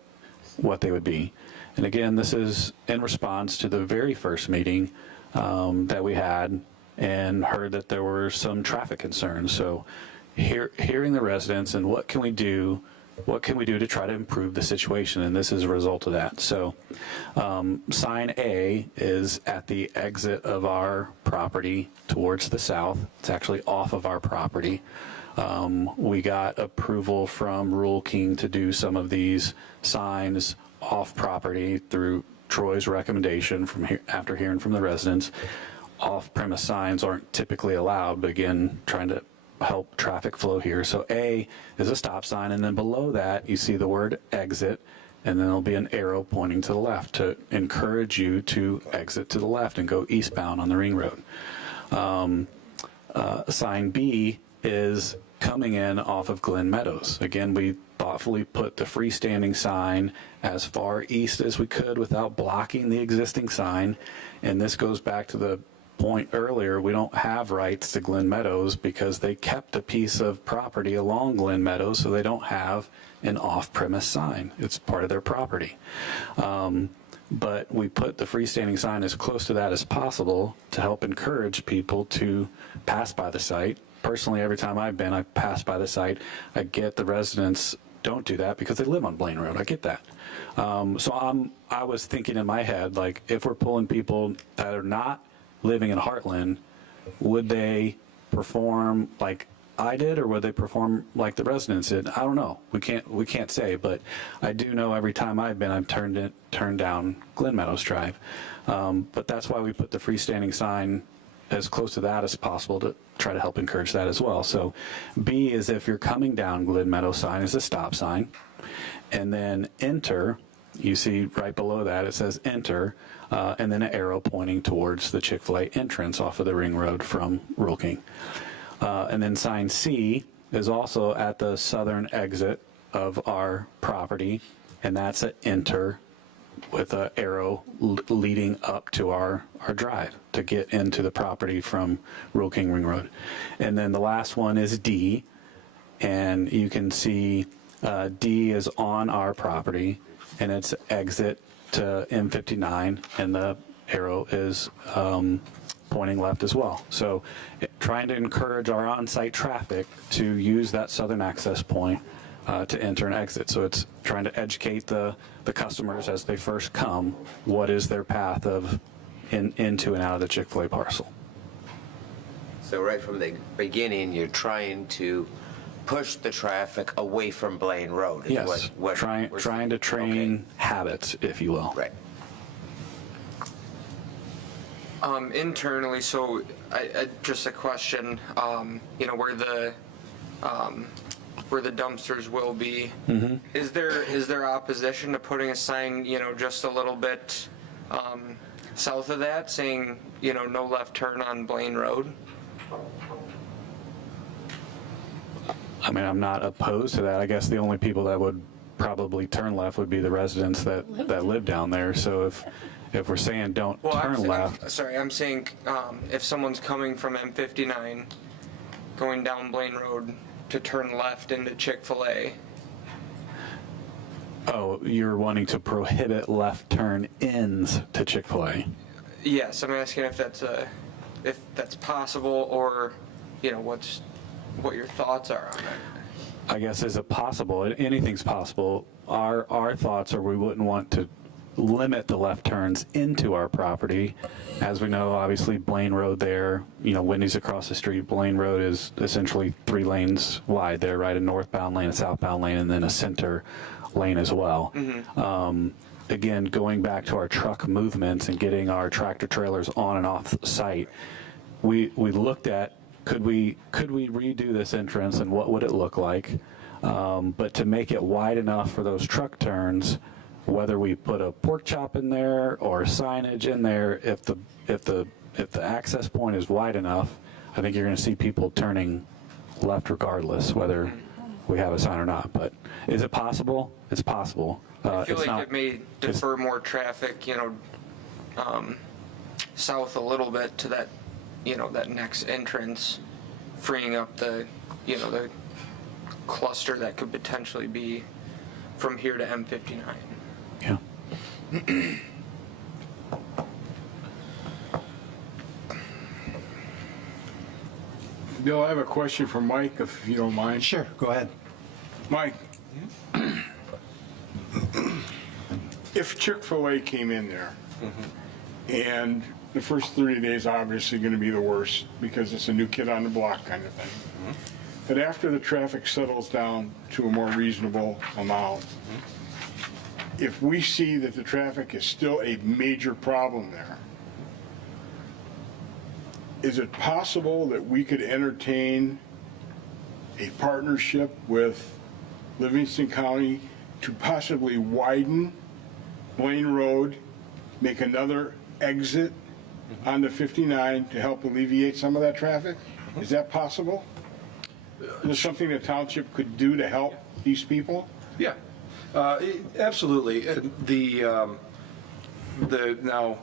they would be. And again, this is in response to the very first meeting that we had and heard that there were some traffic concerns. So hearing the residents and what can we do to try to improve the situation, and this is a result of that. So sign A is at the exit of our property towards the south. It's actually off of our property. We got approval from Rural King to do some of these signs off property through Troy's recommendation after hearing from the residents. Off-premise signs aren't typically allowed, but again, trying to help traffic flow here. So A is a stop sign, and then below that you see the word exit, and then there'll be an arrow pointing to the left to encourage you to exit to the left and go eastbound on the ring road. Sign B is coming in off of Glen Meadows. Again, we thoughtfully put the freestanding sign as far east as we could without blocking the existing sign. And this goes back to the point earlier, we don't have rights to Glen Meadows because they kept a piece of property along Glen Meadows, so they don't have an off-premise sign. It's part of their property. But we put the freestanding sign as close to that as possible to help encourage people to pass by the site. Personally, every time I've been, I've passed by the site. I get the residents don't do that because they live on Blaine Road. I get that. So I was thinking in my head, like, if we're pulling people that are not living in Heartland, would they perform like I did, or would they perform like the residents did? I don't know. We can't say, but I do know every time I've been, I've turned down Glen Meadows Drive. But that's why we put the freestanding sign as close to that as possible to try to help encourage that as well. So B is if you're coming down Glen Meadows sign is a stop sign, and then enter. You see right below that it says enter, and then an arrow pointing towards the Chick-fil-A entrance off of the ring road from Rural King. And then sign C is also at the southern exit of our property, and that's an enter with an arrow leading up to our drive to get into the property from Rural King Ring Road. And then the last one is D, and you can see D is on our property, and it's exit to M59, and the arrow is pointing left as well. So trying to encourage our on-site traffic to use that southern access point to enter and exit. So it's trying to educate the customers as they first come, what is their path of into and out of the Chick-fil-A parcel. So right from the beginning, you're trying to push the traffic away from Blaine Road. Yes, trying to train habits, if you will. Right. Internally, so just a question, where the dumpsters will be, is there opposition to putting a sign, just a little bit south of that saying, no left turn on Blaine Road? I mean, I'm not opposed to that. I guess the only people that would probably turn left would be the residents that live down there. So if we're saying don't turn left. I'm saying if someone's coming from M59 going down Blaine Road to turn left into Chick-fil-A. Oh, you're wanting to prohibit left turn ins to Chick-fil-A? Yes, I'm asking if that's possible, or what your thoughts are on it. I guess, is it possible? Anything's possible. Our thoughts are we wouldn't want to limit the left turns into our property. As we know, obviously Blaine Road there, Wendy's across the street. Blaine Road is essentially 3 lanes wide there, right? A northbound lane, a southbound lane, and then a center lane as well. Again, going back to our truck movements and getting our tractor trailers on and off site, we looked at could we redo this entrance and what would it look like? But to make it wide enough for those truck turns, whether we put a pork chop in there or signage in there, if the access point is wide enough, I think you're going to see people turning left regardless, whether we have a sign or not. But is it possible? It's possible. I feel like it may defer more traffic, south a little bit to that, that next entrance, freeing up the cluster that could potentially be from here to M59. Yeah. Bill, I have a question for Mike, if you don't mind. Sure, go ahead. Mike, if Chick-fil-A came in there, and the first 30 days obviously going to be the worst because it's a new kid on the block kind of thing. But after the traffic settles down to a more reasonable amount, if we see that the traffic is still a major problem there, is it possible that we could entertain a partnership with Livingston County to possibly widen Blaine Road, make another exit onto 59 to help alleviate some of that traffic? Is that possible? Is there something the township could do to help these people? Yeah, absolutely. Now,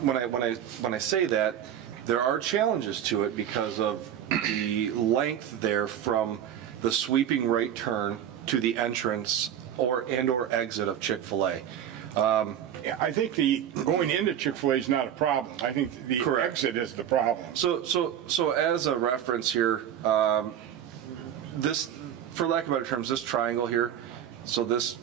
when I say that, there are challenges to it because of the length there from the sweeping right turn to the entrance or exit of Chick-fil-A. I think the going into Chick-fil-A is not a problem. I think the exit is the problem. So as a reference here, this, for lack of better terms, this triangle here, so this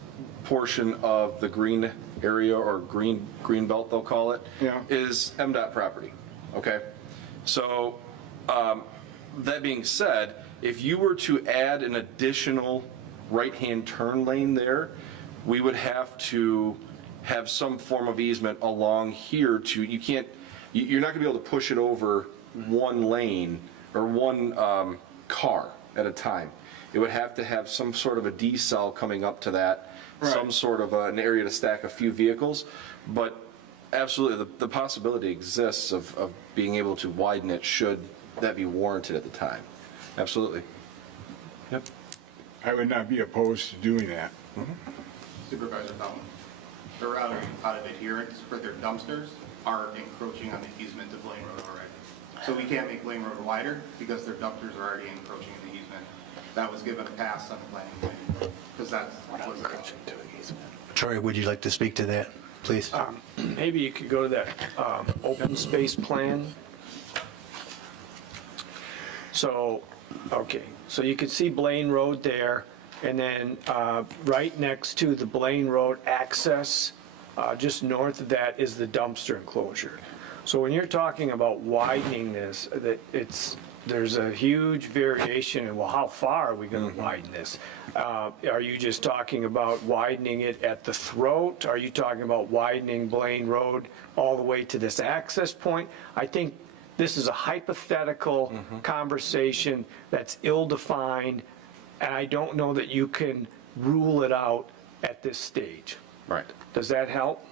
portion of the green area or green belt they'll call it, is MDOT property. Okay, so that being said, if you were to add an additional right-hand turn lane there, we would have to have some form of easement along here to, you're not gonna be able to push it over one lane or one car at a time. It would have to have some sort of a decel coming up to that, some sort of an area to stack a few vehicles, but absolutely the possibility exists of being able to widen it should that be warranted at the time. Absolutely. Yep. I would not be opposed to doing that. Supervisor Feldman, they're out of adherence for their dumpsters are encroaching on the easement of Blaine Road already. So we can't make Blaine Road wider because their dumpsters are already encroaching in the easement. That was given a pass on the planning committee because that's what was encroaching to the easement. Troy, would you like to speak to that, please? Maybe you could go to that open space plan. So, okay, so you can see Blaine Road there, and then right next to the Blaine Road access, just north of that is the dumpster enclosure. So when you're talking about widening this, there's a huge variation in, well, how far are we going to widen this? Are you just talking about widening it at the throat? Are you talking about widening Blaine Road all the way to this access point? I think this is a hypothetical conversation that's ill-defined, and I don't know that you can rule it out at this stage. Right. Does that help?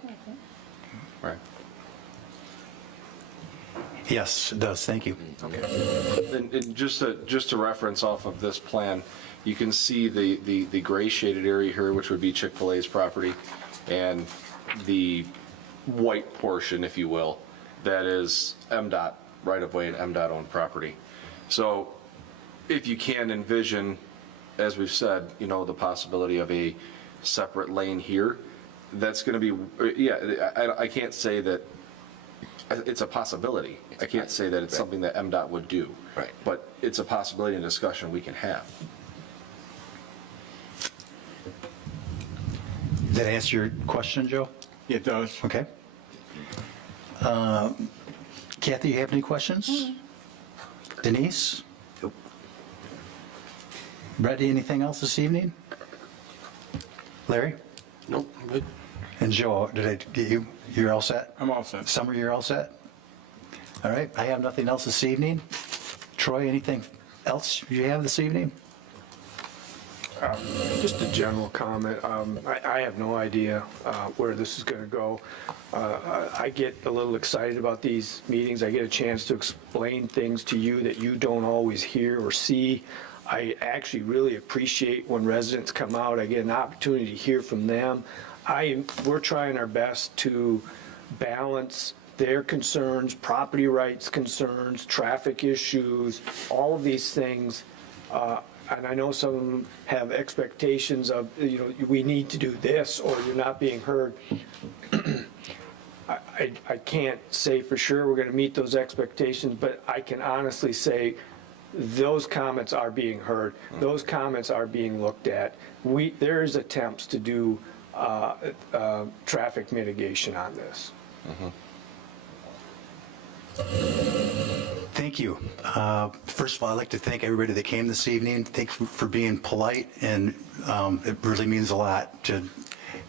Right. Yes, it does. Thank you. Okay. And just to reference off of this plan, you can see the gray shaded area here, which would be Chick-fil-A's property, and the white portion, if you will, that is MDOT right-of-way and MDOT owned property. So if you can envision, as we've said, the possibility of a separate lane here, that's going to be, I can't say that it's a possibility. I can't say that it's something that MDOT would do. Right. But it's a possibility and discussion we can have. Did that answer your question, Joe? It does. Okay. Kathy, you have any questions? Denise? Nope. Brady, anything else this evening? Larry? Nope, I'm good. And Joe, did I get you? You're all set? I'm all set. Summer, you're all set? All right, I have nothing else this evening. Troy, anything else you have this evening? Just a general comment. I have no idea where this is going to go. I get a little excited about these meetings. I get a chance to explain things to you that you don't always hear or see. I actually really appreciate when residents come out. I get an opportunity to hear from them. We're trying our best to balance their concerns, property rights concerns, traffic issues, all of these things and I know some of them have expectations of, you know, we need to do this, or you're not being heard. I can't say for sure we're going to meet those expectations, but I can honestly say those comments are being heard. Those comments are being looked at. There is attempts to do traffic mitigation on this. Thank you. First of all, I'd like to thank everybody that came this evening. Thank you for being polite, and it really means a lot to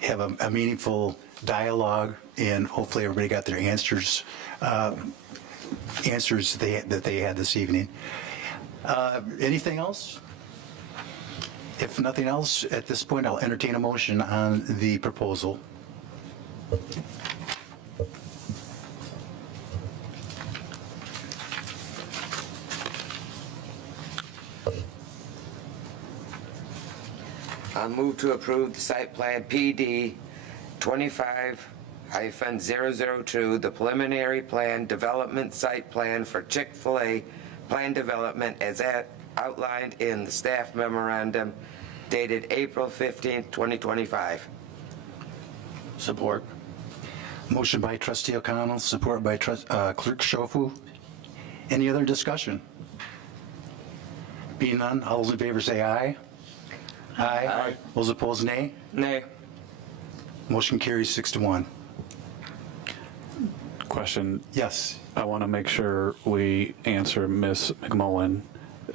have a meaningful dialogue, and hopefully everybody got their answers that they had this evening. Anything else? If nothing else, at this point, I'll entertain a motion on the proposal. I'll move to approve the site plan PD 25-002, the preliminary plan development site plan for Chick-fil-A plan development as outlined in the staff memorandum dated April 15th, 2025. Support. Motion by trustee O'Connell, support by clerk Shofu. Any other discussion? Being none, all those in favor say aye. Aye. Those opposed, nay. Nay. Motion carries 6-1. Question. Yes. I want to make sure we answer Ms. McMullen.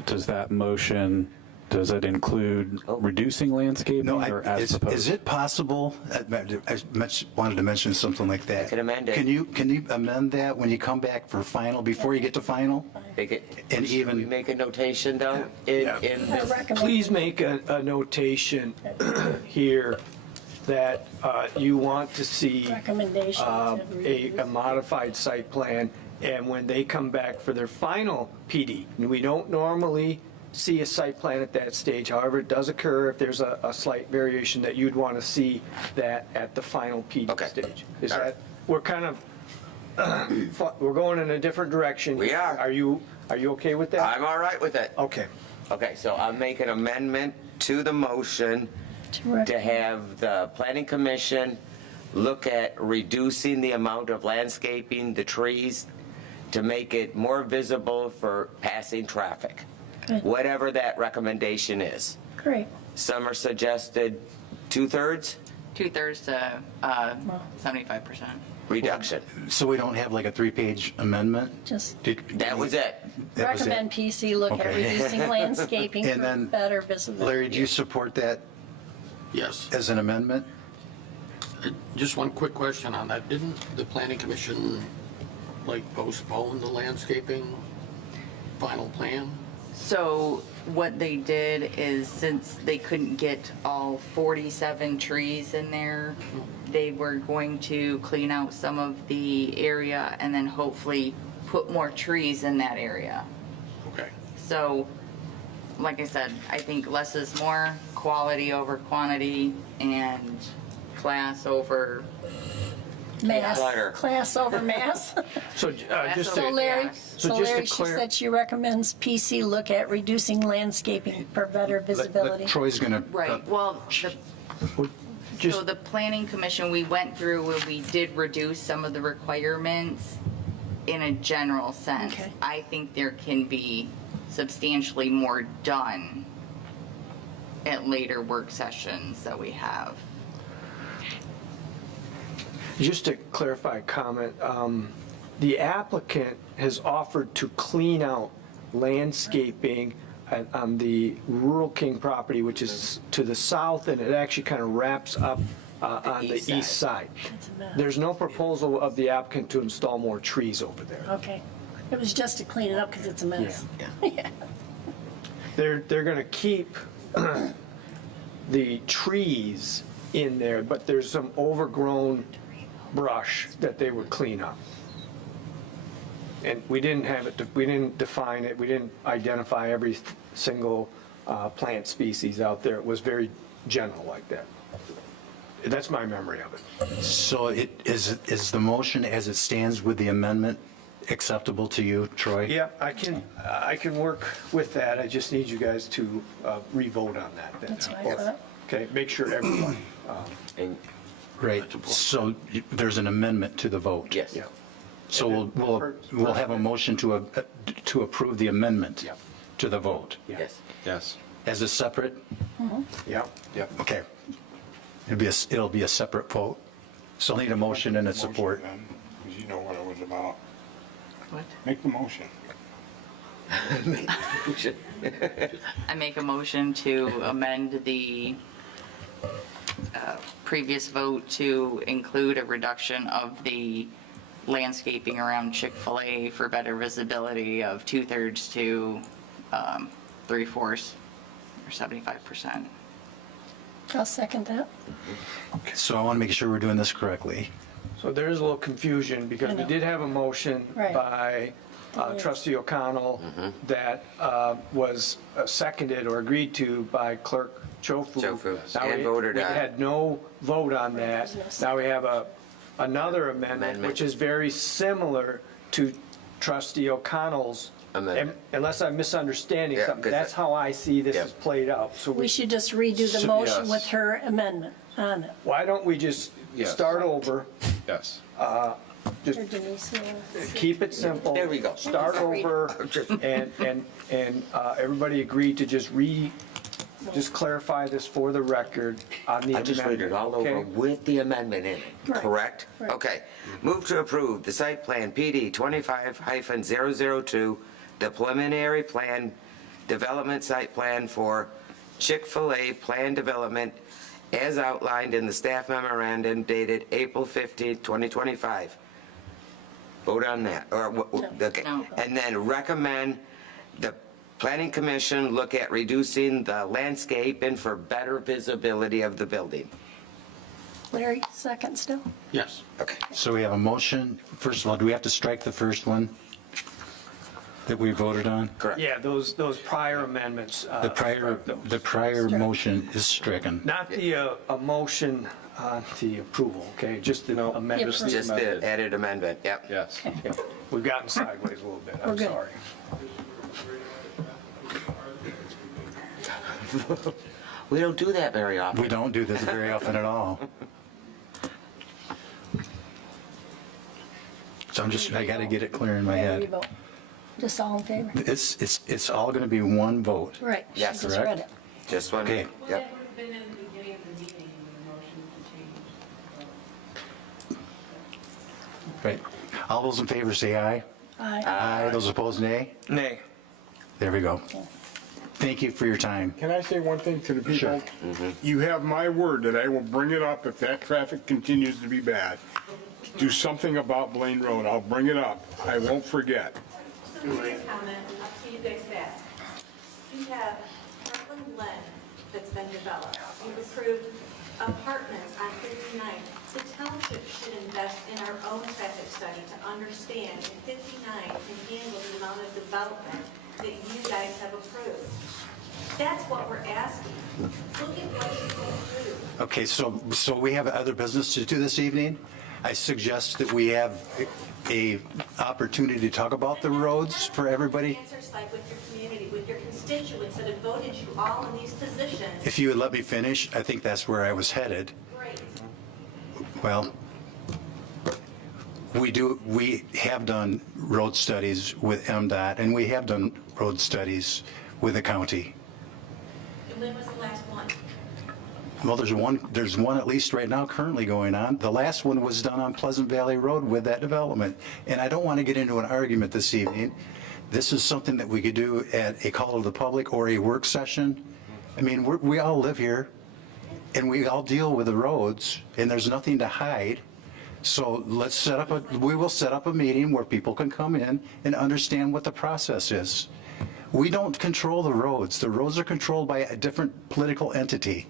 Does that motion, does it include reducing landscaping or as proposed? Is it possible, I wanted to mention something like that. I can amend it. Can you amend that when you come back for final, before you get to final? And even. We make a notation though in this. Please make a notation here that you want to see Recommendation a modified site plan, and when they come back for their final PD, and we don't normally see a site plan at that stage, however, it does occur if there's a slight variation that you'd want to see that at the final PD stage. Is that, we're kind of, we're going in a different direction. We are. Are you okay with that? I'm all right with it. Okay. Okay, so I'll make an amendment to the motion to have the planning commission look at reducing the amount of landscaping, the trees, to make it more visible for passing traffic. Good. Whatever that recommendation is. Great. Some are suggested 2/3 2/3 to 75%. reduction. So we don't have like a 3-page amendment? That was it. Recommend PC look at Okay. reducing landscaping And for then, better visibility. Larry, do you support that? Yes. As an amendment? Just one quick question on that. Didn't the planning commission postpone the landscaping final plan? So what they did is, since they couldn't get all 47 trees in there, they were going to clean out some of the area and then hopefully put more trees in that area. Okay. So, like I said, I think less is more, quality over quantity, and class over Mass, clutter. class over mass. So just So to, Larry, So so just to Larry, she clear- said she recommends PC look at reducing landscaping for better visibility. Troy's going to. Right, well, so the planning commission, we went through and we did reduce some of the requirements in a general sense. Okay. I think there can be substantially more done at later work sessions that we have. Just to clarify a comment, the applicant has offered to clean out landscaping on the Rural King property, which is to the south, and it actually kind of wraps up on the east side. It's a mess. There's no proposal of the applicant to install more trees over there. Okay. It was just to clean it up because it's a mess. Yeah. They're going to keep the trees in there, but there's some overgrown brush that they would clean up. And we didn't have it, we didn't define it, we didn't identify every single plant species out there. It was very general like that. That's my memory of it. So is the motion as it stands with the amendment acceptable to you, Troy? Yeah, I can work with that. I just need you guys to re-vote on that. That's fine. Okay, make sure everyone. Right, so there's an amendment to the vote? Yes. Yeah. So we'll have a motion to approve the amendment Yeah. to the vote Yes. Yes. as a separate, Yeah. okay. It'll be a separate vote. So I'll need a motion and a support. Because you know what it was about. What? Make the motion. I make a motion to amend the previous vote to include a reduction of the landscaping around Chick-fil-A for better visibility of 2/3 to 3/4 or 75%. I'll second that. So I want to make sure we're doing this correctly. So there's a little confusion because we did have a motion Right. by trustee O'Connell that was seconded or agreed to by clerk Chofu. Chofu, Now and voted we on. had no vote on that. Now we have another amendment, which is very similar to trustee O'Connell's. Amendment. Unless I'm misunderstanding Yeah, something, 'cause that's how I see this is played out. So We should just redo the motion yes. with her amendment on it. why don't we just Yes. start over? Yes. Just Or Denise, keep it simple. There we go. Start over, and everybody agreed to just clarify this for the record on the I just read it amendment, all over okay? with the amendment in it, Right. correct? Right. Okay. Move to approve the site plan PD 25-002, the preliminary plan, development site plan for Chick-fil-A plan development as outlined in the staff memorandum dated April 15th, 2025. Vote on that, or, okay. No. And then recommend the planning commission look at reducing the landscape and for better visibility of the building. Larry, second still? Yes. Okay. So we have a motion. First of all, do we have to strike the first one that we voted on? Correct. Yeah, those prior amendments. The prior motion is stricken. Not the motion on the approval, okay? Just the amendment. Just the added amendment, yep. Yes. Yeah, we've gotten sideways a little bit, We're I'm good. sorry. We don't do that very often. We don't do this very often at all. So I got to get it clear in my Larry, head. vote. Just all in favor? It's all going to be one vote. Right. She Yes. just Correct. read it. Just one, Okay. yep. Right. All those in favor say aye. Aye. Aye. Those opposed, nay. Nay. There we go. Thank you for your time. Can I say one thing to the people? Sure. You have my word that I will bring it up if that traffic continues to be bad. Do something about Blaine Road. I'll bring it up. I won't forget. Just a quick comment, I'll see you guys fast. You have Heartland Glen that's been developed. You've approved apartments on 59. The township should invest in our own traffic study to understand if 59 can handle the amount of development that you guys have approved. That's what we're asking. Look at what you approved. Okay, so we have other business to do this evening. I suggest that we have a opportunity to talk about the roads for everybody. Answer site with your community, with your constituents that have voted you all in these positions. If you would let me finish, I think that's where I was headed. Great. Well, we have done road studies with MDOT, and we have done road studies with the county. And when was the last one? Well, there's one at least right now currently going on. The last one was done on Pleasant Valley Road with that development. And I don't want to get into an argument this evening. This is something that we could do at a call to the public or a work session. I mean, we all live here, and we all deal with the roads, and there's nothing to hide. So we will set up a meeting where people can come in and understand what the process is. We don't control the roads. The roads are controlled by a different political entity.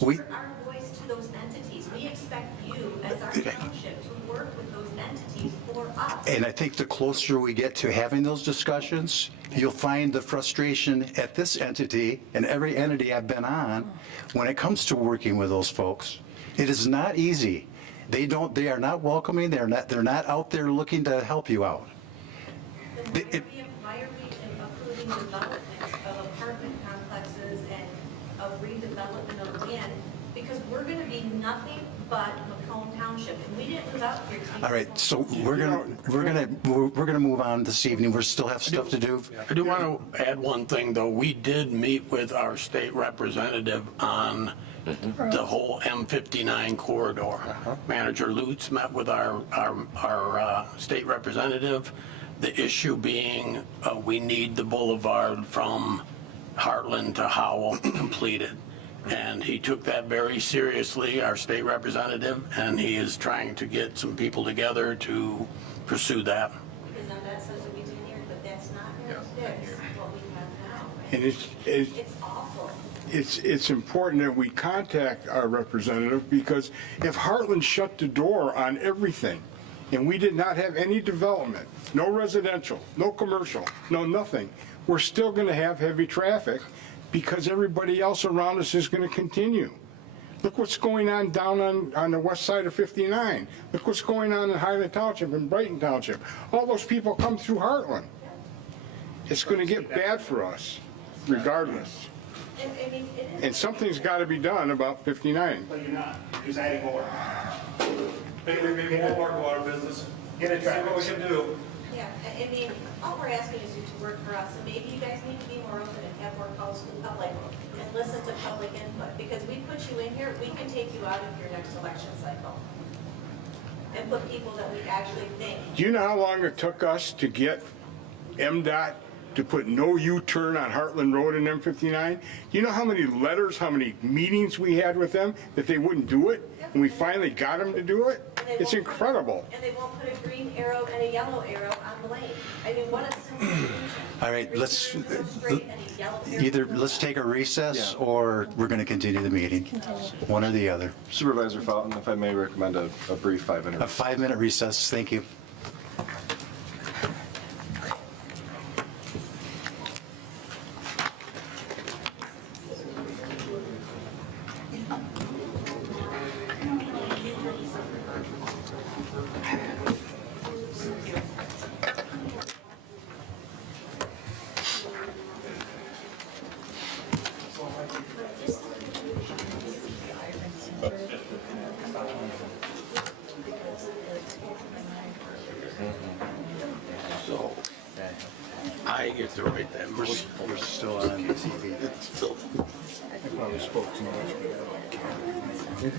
You're our voice to those entities. We expect you, as our township, to work with those entities for us. And I think the closer we get to having those discussions, you'll find the frustration at this entity and every entity I've been on when it comes to working with those folks. It is not easy. They are not welcoming. They're not out there looking to help you out. Why are we approving development of apartment complexes and of redevelopment of land? Because we're going to be nothing but Macomb Township, and we didn't move out here to be. All right, so we're gonna move on this evening. We still have stuff to do. I do want to add one thing, though. We did meet with our state representative on the whole M59 corridor. Manager Lutz met with our state representative. The issue being, we need the boulevard from Heartland to Howell completed. And he took that very seriously, our state representative, and he is trying to get some people together to pursue that. Because now that says that we did here, but that's not going to fix what we have now. And It's awful. it's important that we contact our representative, because if Heartland shut the door on everything and we did not have any development, no residential, no commercial, no nothing, we're still going to have heavy traffic because everybody else around us is going to continue. Look what's going on down on the west side of 59. Look what's going on in Highland Township and Brighton Township. All those people come through Heartland. It's going to get bad for us, regardless. And something's got to be done about 59. But you're not. You're just adding more. Maybe more water business. Get it, see what we can do. Yeah, I mean, all we're asking is you to work for us, and maybe you guys need to be more open and have more calls to the public and listen to public input, because we put you in here, we can take you out of your next election cycle and put people that we actually think. Do you know how long it took us to get MDOT to put no U-turn on Heartland Road in M59? Do you know how many letters, how many meetings we had with them that they wouldn't do it? And we finally got them to do it? It's incredible. And they won't put a green arrow and a yellow arrow on the lane. I mean, what a simple solution. All right, let's Either let's take a recess or we're going to continue the meeting. One or the other. Supervisor Fountain, if I may recommend a brief 5-minute. A 5-minute recess. Thank you. So I get to write that motion. We're still on TV. I probably spoke too much.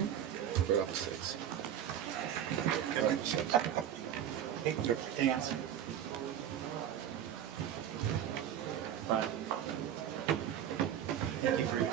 For office 6. Hey, hang on. Fine. Thank you for your